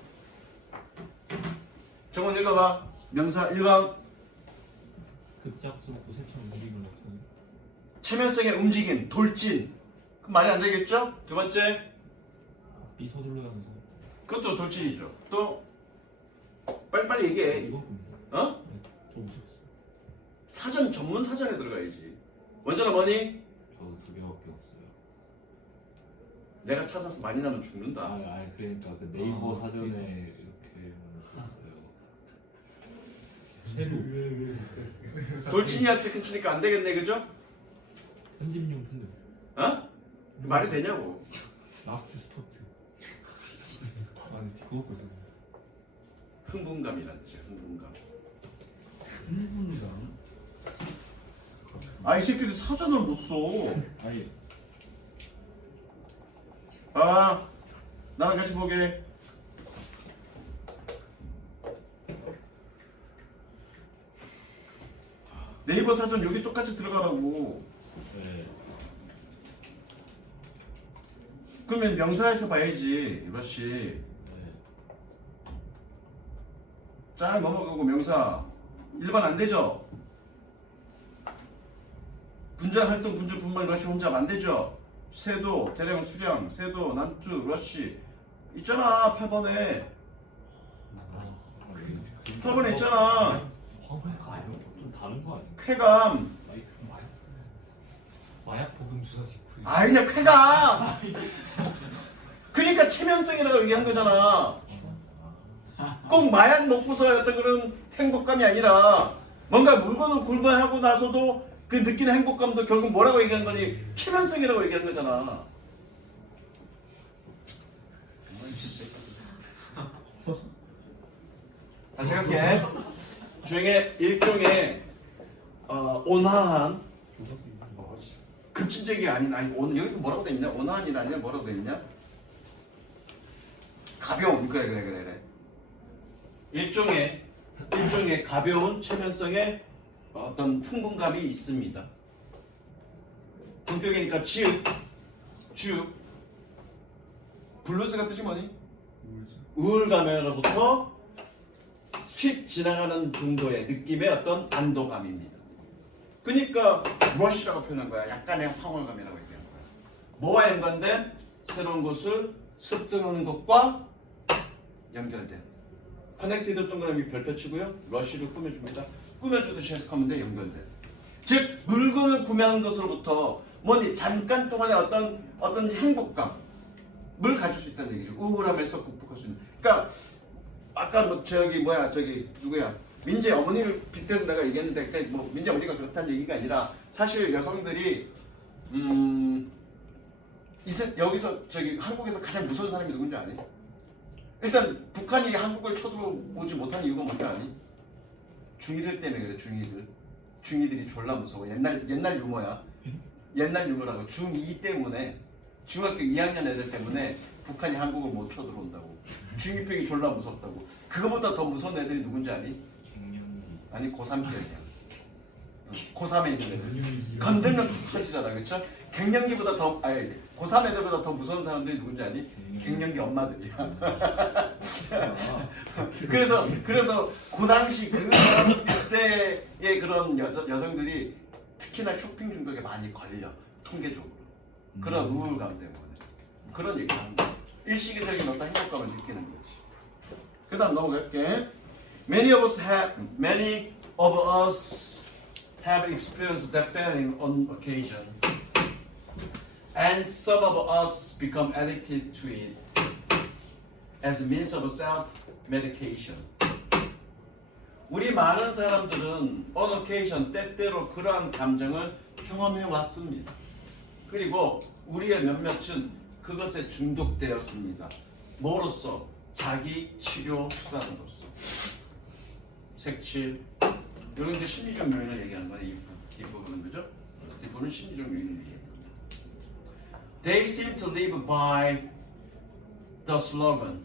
정원 읽어봐. 명사 1번. 급작스럽고 세찬 움직임을 나타내는. 체면성의 움직임, 돌진. 그럼 말이 안 되겠죠? 두 번째. 앞이 서둘러가면서. 그것도 돌진이죠. 또 빨리빨리 얘기해. 이건 어? 좀 무섭어. 사전, 전문 사전에 들어가야지. 원전은 뭐니? 저도 두 개밖에 없어요. 내가 찾아서 많이 나면 죽는다. 그러니까 그 네이버 사전에 이렇게 썼어요. 섀도. 돌진이한테 그치니까 안 되겠네, 그죠? 편집용 편집. 어? 말이 되냐고. 라스트 스토트. 아니 그거거든. 흥분감이란 뜻이야, 흥분감. 흥분감. 아, 이 새끼들 사전을 못 써. 아니 아, 나랑 같이 보게. 네이버 사전 여기 똑같이 들어가라고. 네. 그러면 명사에서 봐야지, 러시. 네. 쫙 넘어가고 명사 1번 안 되죠? 분자 활동, 분주, 분말, 러시 혼잡 안 되죠? 세도, 대량, 수량, 세도, 난투, 러시 있잖아. 8번에 8번에 있잖아. 화면 가요? 좀 다른 거 아니야? 쾌감, 사이트 말고. 5분 주사 직후. 아 그냥 쾌감. 그러니까 체면성이라고 얘기한 거잖아. 꼭 마약 먹고서의 어떤 그런 행복감이 아니라 뭔가 물건을 구매하고 나서도 그 느끼는 행복감도 결국 뭐라고 얘기한 거니? 체면성이라고 얘기한 거잖아. 자, 생각해. 중에 일종의 온화한 급진적이 아닌 여기서 뭐라고 돼 있냐? 온화한이라냐? 뭐라고 돼 있냐? 가벼운 그래. 일종의 가벼운 체면성의 어떤 풍부감이 있습니다. 본격이니까 즉 블루스가 뜻이 뭐니? 우울감으로부터 휙 지나가는 정도의 느낌의 어떤 안도감입니다. 그러니까 러쉬라고 표현한 거야. 약간의 황홀감이라고 얘기한 거야. 뭐와 연관된? 새로운 것을 습득하는 것과 연결된 커넥티드 동그라미 별표 치고요. 러쉬를 꾸며줍니다. 꾸며주듯이 해석하면 돼. 연결된. 즉 물건을 구매하는 것으로부터 뭐니 잠깐 동안의 어떤 행복감을 가질 수 있다는 얘기죠. 우울함에서 극복할 수 있는. 그러니까 아까 누구야? 민재 어머니를 빗대서 내가 얘기했는데 그러니까 뭐 민재 어머니가 그렇다는 얘기가 아니라 사실 여성들이 여기서 한국에서 가장 무서운 사람이 누군지 아니? 일단 북한이 한국을 쳐들어오지 못한 이유가 뭔지 아니? 중이들 때문에 그래. 중이들이 졸라 무서워. 옛날 유머야. 옛날 유머라고. 중2 때문에 중학교 2학년 애들 때문에 북한이 한국을 못 쳐들어온다고. 중2병이 졸라 무섭다고. 그거보다 더 무서운 애들이 누군지 아니? 갱년기. 아니 고3 때야. 고3에 있는 애들. 건들면 터지잖아. 그렇죠? 갱년기보다 고3 애들보다 더 무서운 사람들이 누군지 아니? 갱년기 엄마들이야. 그래서 그 당시 그때의 그런 여성들이 특히나 쇼핑 중독에 많이 걸려. 통계적으로. 그런 우울감 때문에. 그런 얘기를 하는 거야. 일시적인 어떤 행복감을 느끼는 거지. 그 다음 넘어갈게. Many of us have experienced that feeling on occasion. And some of us become addicted to it as a means of self-medication. 우리 많은 사람들은 on occasion, 때때로 그러한 감정을 경험해 왔습니다. 그리고 우리의 몇몇은 그것에 중독되었습니다. 뭐로써? 자기 치료 수단으로서. 색칠. 이런 게 심리적 요인을 얘기하는 거예요. 이 뒷부분은 그죠? 뒷부분은 심리적 요인을 얘기해요. They seem to live by the slogan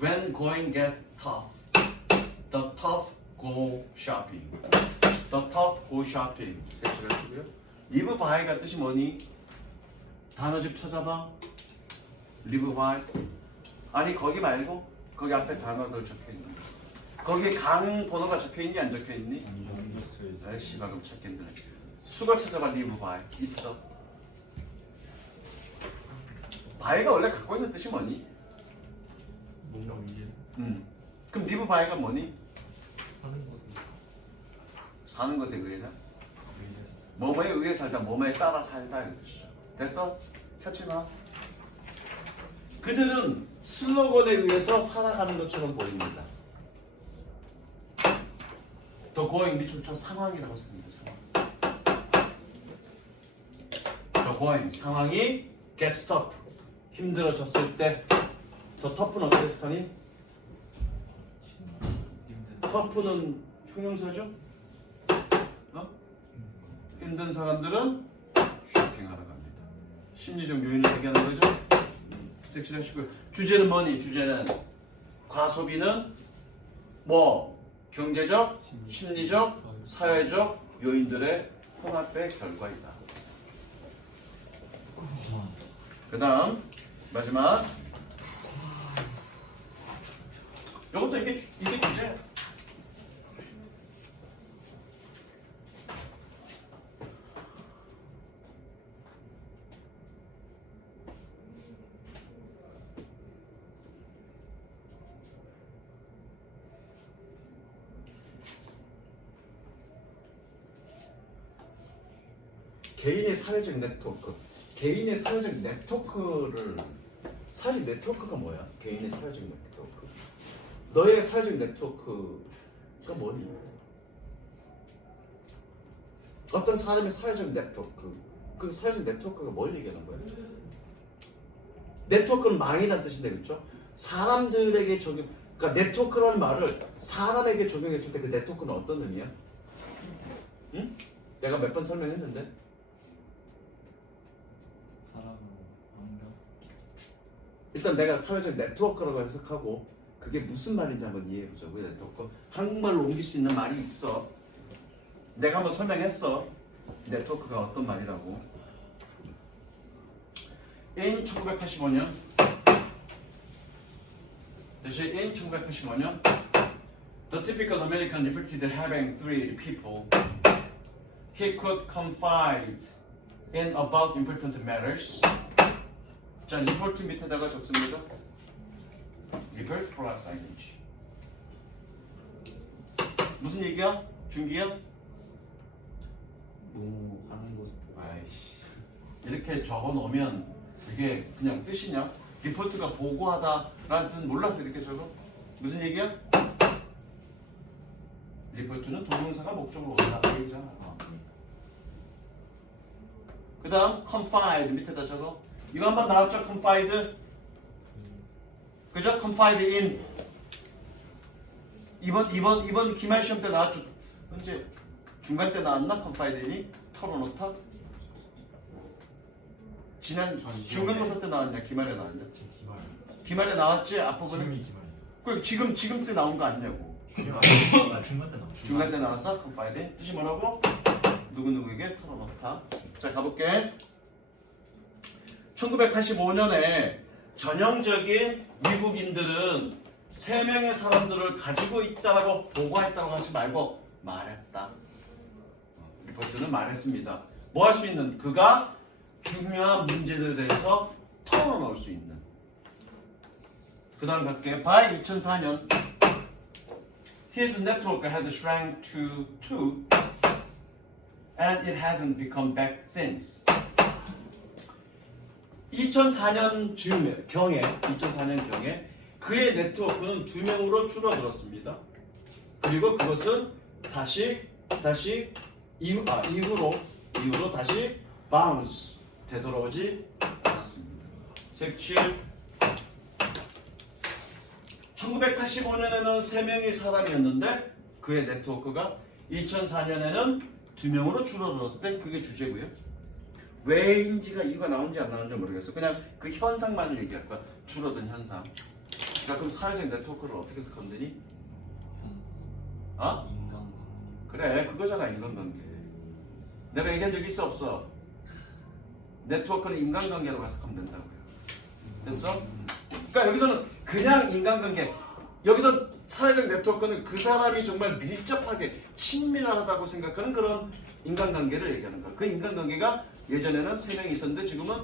When going gets tough, the tough go shopping. The tough go shopping. 색칠하시고요. live by가 뜻이 뭐니? 단어집 찾아봐. live by. 아니 거기 말고 거기 앞에 단어들 적혀있는 거. 거기에 강 번호가 적혀있니 안 적혀있니? 아이씨 방금 찾기 힘드네. 수거 찾아봐. live by. 있어. 바이가 원래 갖고 있는 뜻이 뭐니? 뭔가 이게 그럼 live by가 뭐니? 하는 것에 사는 것에 의해서? 의해서 뭐뭐에 의해 살다, 뭐뭐에 따라 살다 이런 뜻이죠. 됐어? 찾지 마. 그들은 슬로건에 의해서 살아가는 것처럼 보입니다. 더 going 밑줄쳐 상황이라고 생각해요. 상황. 더 going 상황이 gets tough 힘들어졌을 때 더 tough는 어떻게 해석하니? 힘든 tough는 형용사죠? 힘든 사람들은 쇼핑하러 갑니다. 심리적 요인을 얘기하는 거죠? 색칠하시고요. 주제는 뭐니? 주제는 과소비는 뭐 경제적, 심리적, 사회적 요인들의 혼합의 결과이다. 그 다음 마지막 이것도 이게 주제야. 개인의 사회적 네트워크. 개인의 사회적 네트워크를 사회적 네트워크가 뭐야? 개인의 사회적 네트워크. 너의 사회적 네트워크가 뭐니? 어떤 사람의 사회적 네트워크. 그 사회적 네트워크가 뭘 얘기하는 거야? 네트워크는 망이라는 뜻인데 그렇죠? 사람들에게 적용. 그러니까 네트워크라는 말을 사람에게 적용했을 때 그 네트워크는 어떤 의미야? 응? 내가 몇 번 설명했는데. 사람으로 환경. 일단 내가 사회적 네트워크라고 해석하고 그게 무슨 말인지 한번 이해해보자고. 네트워크 한국말로 옮길 수 있는 말이 있어. 내가 한번 설명했어. 네트워크가 어떤 말이라고. in 1985년 다시 in 1985년 the typical American reflected having three people he could confide in about important matters. 자, report 밑에다가 적습니다. report 플러스 ing. 무슨 얘기야? 준기야? 너무 하는 거 아이씨, 이렇게 적어 놓으면 이게 그냥 뜻이냐? 리포트가 보고하다라는 뜻 몰라서 이렇게 적어? 무슨 얘기야? 리포트는 동명사가 목적으로 온다 이 얘기잖아. 그 다음 confide 밑에다 적어. 이거 한번 나왔죠? confide. 그죠? confide in. 이번 기말 시험 때 나왔죠? 언제 중간 때 나왔나? confide in이 털어놓다. 지난 중간고사 때 나왔냐? 기말에 나왔냐? 지금 기말. 기말에 나왔지? 앞부분은? 지금이 기말. 그 지금 때 나온 거 아니냐고. 중간 때 나왔어. 중간 때 나왔어? confide in. 뜻이 뭐라고? 누구누구에게 털어놓다. 자, 가볼게. 1985년에 전형적인 미국인들은 3명의 사람들을 가지고 있다라고 보고했다고 하지 말고 말했다. 리포트는 말했습니다. 뭐 할 수 있는? 그가 중요한 문제들에 대해서 털어놓을 수 있는. 그 다음 갈게. By 2004년 his network had shrank to 2 and it hasn't become back since. 2004년 경에 그의 네트워크는 2명으로 줄어들었습니다. 그리고 그것은 이후로 다시 바운스 되돌아오지 않았습니다. 색칠. 1985년에는 3명의 사람이었는데 그의 네트워크가 2004년에는 2명으로 줄어들었대. 그게 주제고요. 왜인지가 이유가 나온지 안 나온지 모르겠어. 그냥 그 현상만을 얘기할 거야. 줄어든 현상. 자, 그럼 사회적 네트워크를 어떻게 건드니? 어? 인간관계. 그래, 그거잖아. 인간관계. 내가 얘기한 적 있어 없어? 네트워크는 인간관계로 해석하면 된다고요. 됐어? 그러니까 여기서는 그냥 인간관계. 여기서 사회적 네트워크는 그 사람이 정말 밀접하게 친밀하다고 생각하는 그런 인간관계를 얘기하는 거야. 그 인간관계가 예전에는 3명이 있었는데 지금은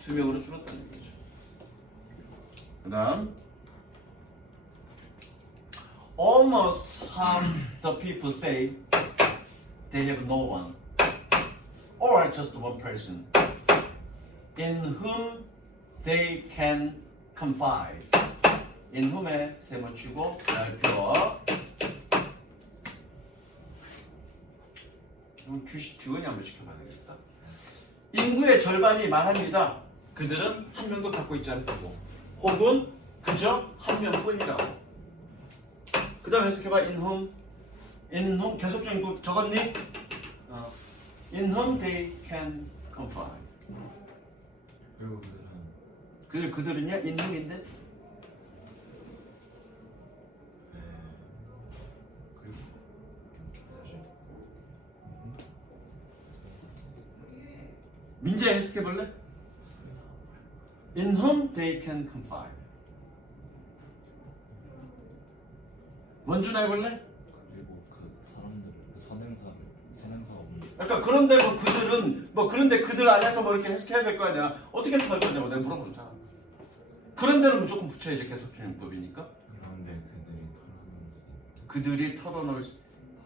2명으로 줄었다는 얘기죠. 그 다음 Almost half the people say they have no one or just one person in whom they can confide. in whom에 세 번 치고 발표. 규식 규원이 한번 시켜봐야 되겠다. 인구의 절반이 말합니다. 그들은 한 명도 갖고 있지 않다고. 혹은 그저 한 명뿐이라고. 그 다음에 해석해봐. in whom 계속적인 거 적었니? in whom they can confide. 그리고 그들은요? in whom인데? 민재 해석해볼래? In whom they can confide. 원준아 해볼래? 그리고 그 사람들 선행사 없는. 그러니까 그런데 그런데 그들 안에서 뭐 이렇게 해석해야 될 거 아니야. 어떻게 해석할 거냐고 내가 물어보자. 그런 데는 무조건 붙여야지. 계속적용법이니까. 그런데 그들이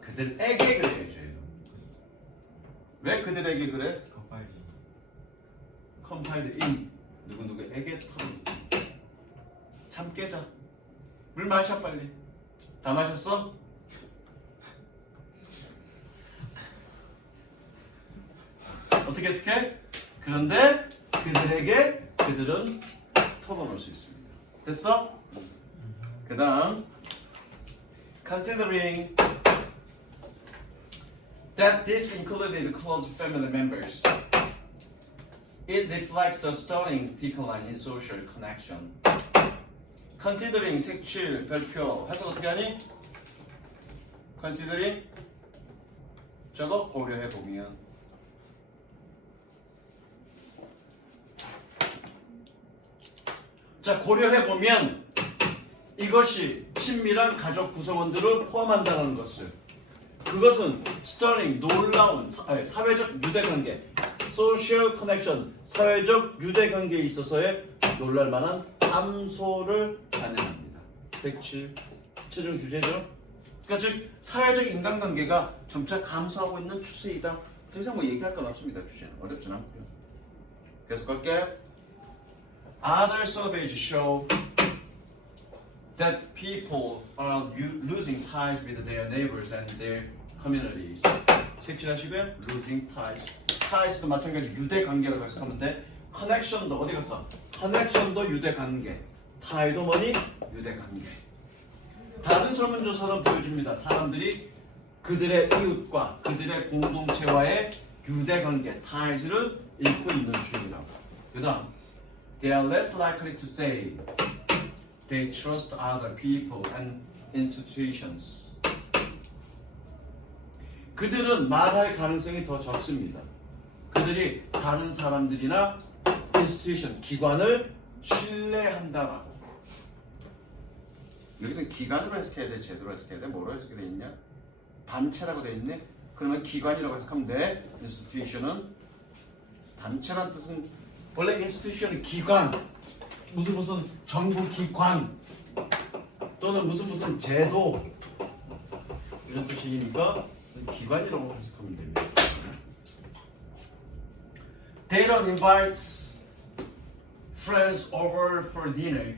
그들에게 그래야지. 왜 그들에게 그래? confide confide in 누구누구에게 털어놓기. 잠 깨자. 물 마셔 빨리. 다 마셨어? 어떻게 해석해? 그런데 그들에게 그들은 털어놓을 수 있습니다. 됐어? 그 다음 Considering that this included close family members, it reflects the stunning decline in social connection. Considering 색칠 별표 해석 어떻게 하니? Considering 저거 고려해 보면 자 고려해 보면 이것이 친밀한 가족 구성원들을 포함한다는 것을 그것은 stunning 놀라운 사회적 유대관계 social connection 사회적 유대관계에 있어서의 놀랄만한 감소를 반영합니다. 색칠 최종 주제죠. 그러니까 즉 사회적 인간관계가 점차 감소하고 있는 추세이다. 더 이상 뭐 얘기할 건 없습니다. 주제는 어렵진 않고요. 계속 갈게요. Other surveys show that people are losing ties with their neighbors and their communities. 색칠하시고요. Losing ties. ties도 마찬가지 유대관계라고 해석하면 돼. connection도 어디 갔어? connection도 유대관계. tie도 뭐니? 유대관계. 다른 설문조사는 보여줍니다. 사람들이 그들의 이웃과 그들의 공동체와의 유대관계 ties를 잃고 있는 중이라고. 그 다음 They are less likely to say they trust other people and institutions. 그들은 말할 가능성이 더 적습니다. 그들이 다른 사람들이나 institution, 기관을 신뢰한다라고. 여기서 기관으로 해석해야 돼? 제대로 해석해야 돼? 뭐로 해석이 돼 있냐? 단체라고 돼 있네? 그러면 기관이라고 해석하면 돼. institution은 단체란 뜻은 원래 institution은 기관, 무슨 정부 기관 또는 무슨 제도 이런 뜻이니까 기관이라고 해석하면 됩니다. They don't invite friends over for dinner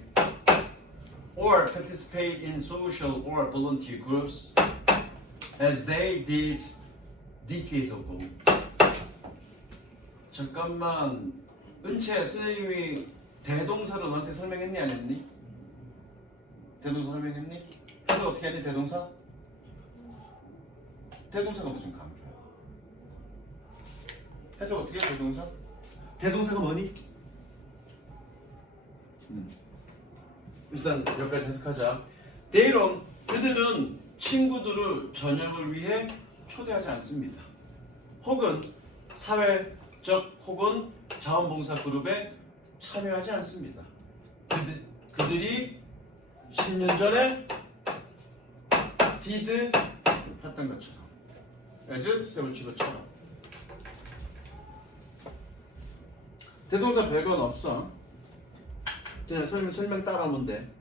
or participate in social or volunteer groups as they did decades ago. 잠깐만. 은채 선생님이 대동사를 너한테 설명했니 안 했니? 대동사 설명했니? 해석 어떻게 하니 대동사? 대동사가 무슨 강조야? 해석 어떻게 해 대동사? 대동사가 뭐니? 일단 여기까지 해석하자. They 그들은 친구들을 저녁을 위해 초대하지 않습니다. 혹은 사회적 혹은 자원봉사 그룹에 참여하지 않습니다. 그들이 10년 전에 did 했던 것처럼 as 세우치 것처럼 대동사 별건 없어. 제가 설명 따라하면 돼.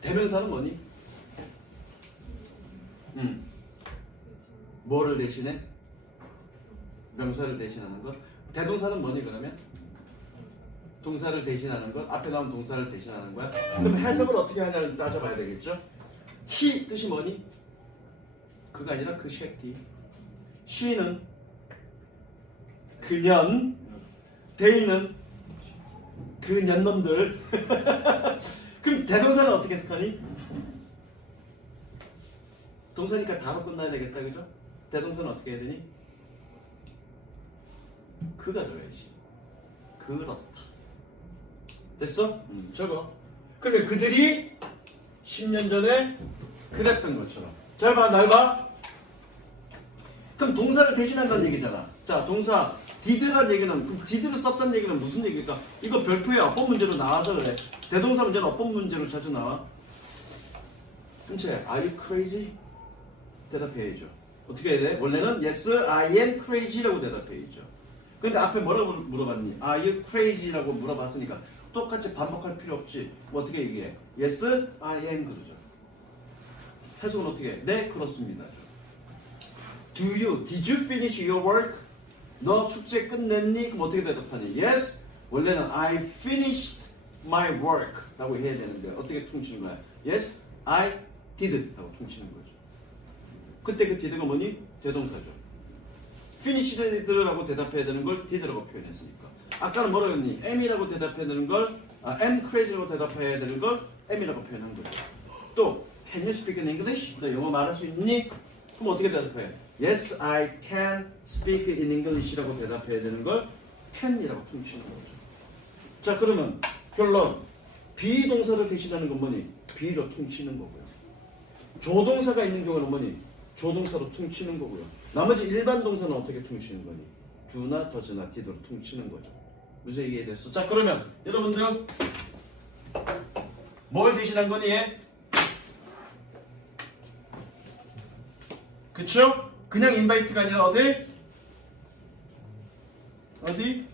대명사는 뭐니? 뭐를 대신해? 명사를 대신하는 것. 대동사는 뭐니 그러면? 동사를 대신하는 것. 앞에 나온 동사를 대신하는 거야. 그럼 해석을 어떻게 하냐를 따져봐야 되겠죠? he 뜻이 뭐니? 그가 아니라 그 새끼. she는 그년. they는 그 년놈들. 그럼 대동사는 어떻게 해석하니? 동사니까 다로 끝나야 되겠다, 그죠? 대동사는 어떻게 해야 되니? 그가 들어야지. 그렇다. 됐어? 적어. 그러면 그들이 10년 전에 그랬던 것처럼. 잘 봐, 날 봐. 그럼 동사를 대신한다는 얘기잖아. 자, 동사 did라는 얘기는 그럼 did를 썼다는 얘기는 무슨 얘기일까? 이거 별표야. 어법 문제로 나와서 그래. 대동사 문제는 어법 문제로 자주 나와. 근처에 Are you crazy? 대답해야죠. 어떻게 해야 돼? 원래는 Yes, I am crazy라고 대답해야죠. 근데 앞에 뭐라고 물어봤니? Are you crazy라고 물어봤으니까 똑같이 반복할 필요 없지. 뭐 어떻게 얘기해? Yes, I am 그러죠. 해석은 어떻게 해? 네, 그렇습니다. Did you finish your work? 너 숙제 끝냈니? 그럼 어떻게 대답하니? Yes. 원래는 I finished my work 라고 해야 되는데 어떻게 퉁치는 거야? Yes, I did 라고 퉁치는 거죠. 그때 그 did가 뭐니? 대동사죠. finished라고 대답해야 되는 걸 did라고 표현했으니까. 아까는 뭐라고 했니? am이라고 대답해야 되는 걸 am crazy라고 대답해야 되는 걸 am이라고 표현한 거죠. 또 can you speak in English? 너 영어 말할 수 있니? 그럼 어떻게 대답해? Yes, I can speak in English라고 대답해야 되는 걸 can이라고 퉁치는 거죠. 자, 그러면 결론. 비동사를 대신하는 건 뭐니? be로 퉁치는 거고요. 조동사가 있는 경우는 뭐니? 조동사로 퉁치는 거고요. 나머지 일반 동사는 어떻게 퉁치는 거니? do나 does나 did로 퉁치는 거죠. 무슨 이해됐어? 자, 그러면 여러분들 뭘 대신한 거니? 그쵸? 그냥 인바이트가 아니라 어디? 어디?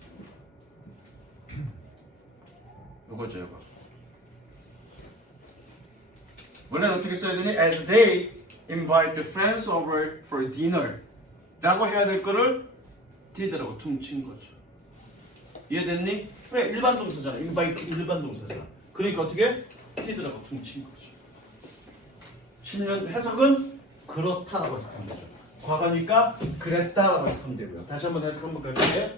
요거죠, 요거. 원래는 어떻게 써야 되니? As they invite friends over for dinner 라고 해야 될 거를 did라고 퉁친 거죠. 이해됐니? 왜? 일반 동사잖아. invite 일반 동사잖아. 그러니까 어떻게? did라고 퉁친 거죠. 10년 해석은 그렇다라고 해석하면 되죠. 과거니까 그랬다라고 해석하면 되고요. 다시 한번 해석 한번 갈게요.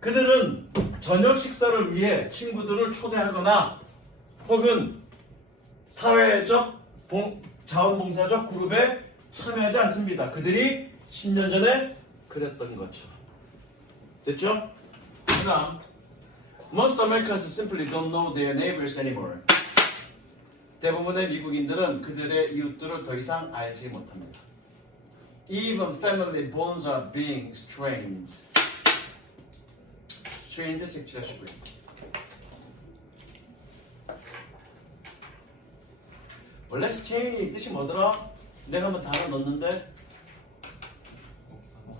그들은 저녁 식사를 위해 친구들을 초대하거나 혹은 사회적 자원봉사적 그룹에 참여하지 않습니다. 그들이 10년 전에 그랬던 것처럼. 됐죠? 그 다음 Most Americans simply don't know their neighbors anymore. 대부분의 미국인들은 그들의 이웃들을 더 이상 알지 못합니다. Even family bonds are being strained. strained 색칠하시고요. 원래 strain이 뜻이 뭐더라? 내가 한번 단어 넣었는데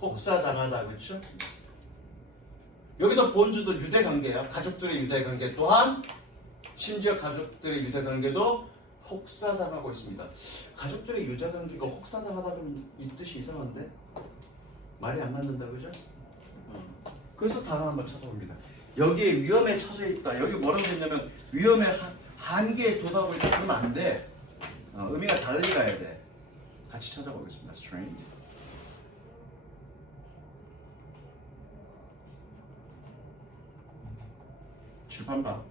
혹사당하다, 그렇죠? 여기서 본주도 유대관계야. 가족들의 유대관계 또한 심지어 가족들의 유대관계도 혹사당하고 있습니다. 가족들의 유대관계가 혹사당하다면 이 뜻이 이상한데? 말이 안 맞는다, 그죠? 그래서 단어 한번 찾아봅니다. 여기에 위험에 처져 있다. 여기 뭐라고 했냐면 위험의 한계에 도달하고 있다. 그러면 안 돼. 의미가 달리 가야 돼. 같이 찾아보겠습니다. strained. 칠판 봐.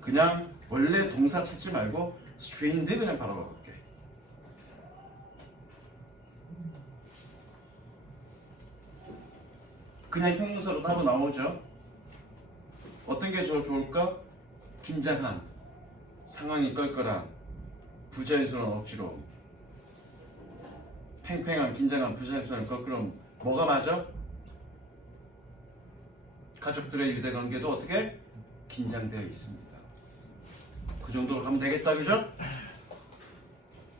그냥 원래 동사 찾지 말고 strained 그냥 바로 가볼게. 그냥 형용사로 답은 나오죠. 어떤 게 더 좋을까? 긴장한, 상황이 껄껄한, 부자연스러운 억지로, 팽팽한, 긴장한, 부자연스러운 껄끄러움. 뭐가 맞아? 가족들의 유대관계도 어떻게? 긴장되어 있습니다. 그 정도로 가면 되겠다, 그죠?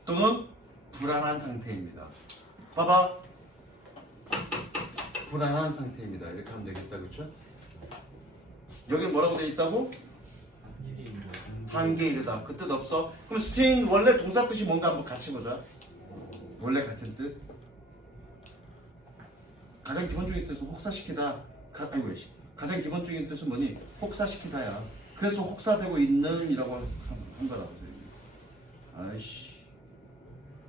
또는 불안한 상태입니다. 봐봐. 불안한 상태입니다. 이렇게 하면 되겠다, 그렇죠? 여기는 뭐라고 되어 있다고? 한계에 이르다. 그 뜻 없어? 그럼 strain 원래 동사 뜻이 뭔가 한번 같이 보자. 원래 같은 뜻. 가장 기본적인 뜻은 혹사시키다. 가장 기본적인 뜻은 뭐니? 혹사시키다야. 그래서 혹사되고 있는 이라고 한 거라고. 아이씨.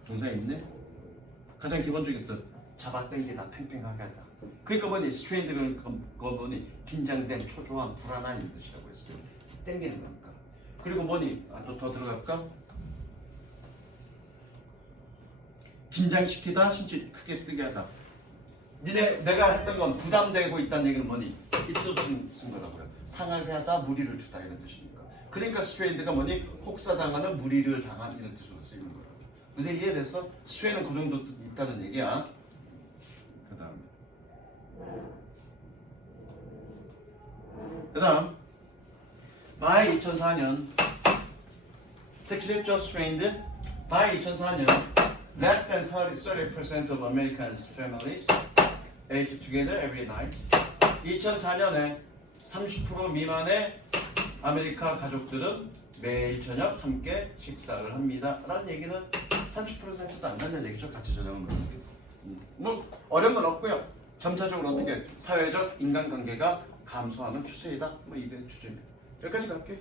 동사에 있네? 가장 기본적인 뜻. 잡아당기다, 팽팽하게 하다. 그러니까 뭐니? strained 거 뭐니? 긴장된, 초조한, 불안한 이 뜻이라고 했어요. 땡기는 거니까. 그리고 뭐니? 또 더 들어갈까? 긴장시키다, 신체 크게 뜨게 하다. 내가 했던 건 부담되고 있다는 얘기는 뭐니? 이 뜻을 쓴 거라고요. 상하게 하다, 무리를 주다 이런 뜻이니까. 그러니까 strained가 뭐니? 혹사당하는, 무리를 당한 이런 뜻으로 쓰이는 거라고. 그래서 이해됐어? strain은 그 정도 뜻 있다는 얘기야. 그 다음 by 2004년 색칠했죠? strained. by 2004년 less than 30% of Americans families ate together every night. 2004년에 30% 미만의 아메리카 가족들은 매일 저녁 함께 식사를 합니다 라는 얘기는 30%도 안 된다는 얘기죠. 같이 저녁을 먹는 게. 뭐 어려운 건 없고요. 점차적으로 어떻게 사회적 인간관계가 감소하는 추세이다. 뭐 이게 주제입니다. 여기까지 갈게요.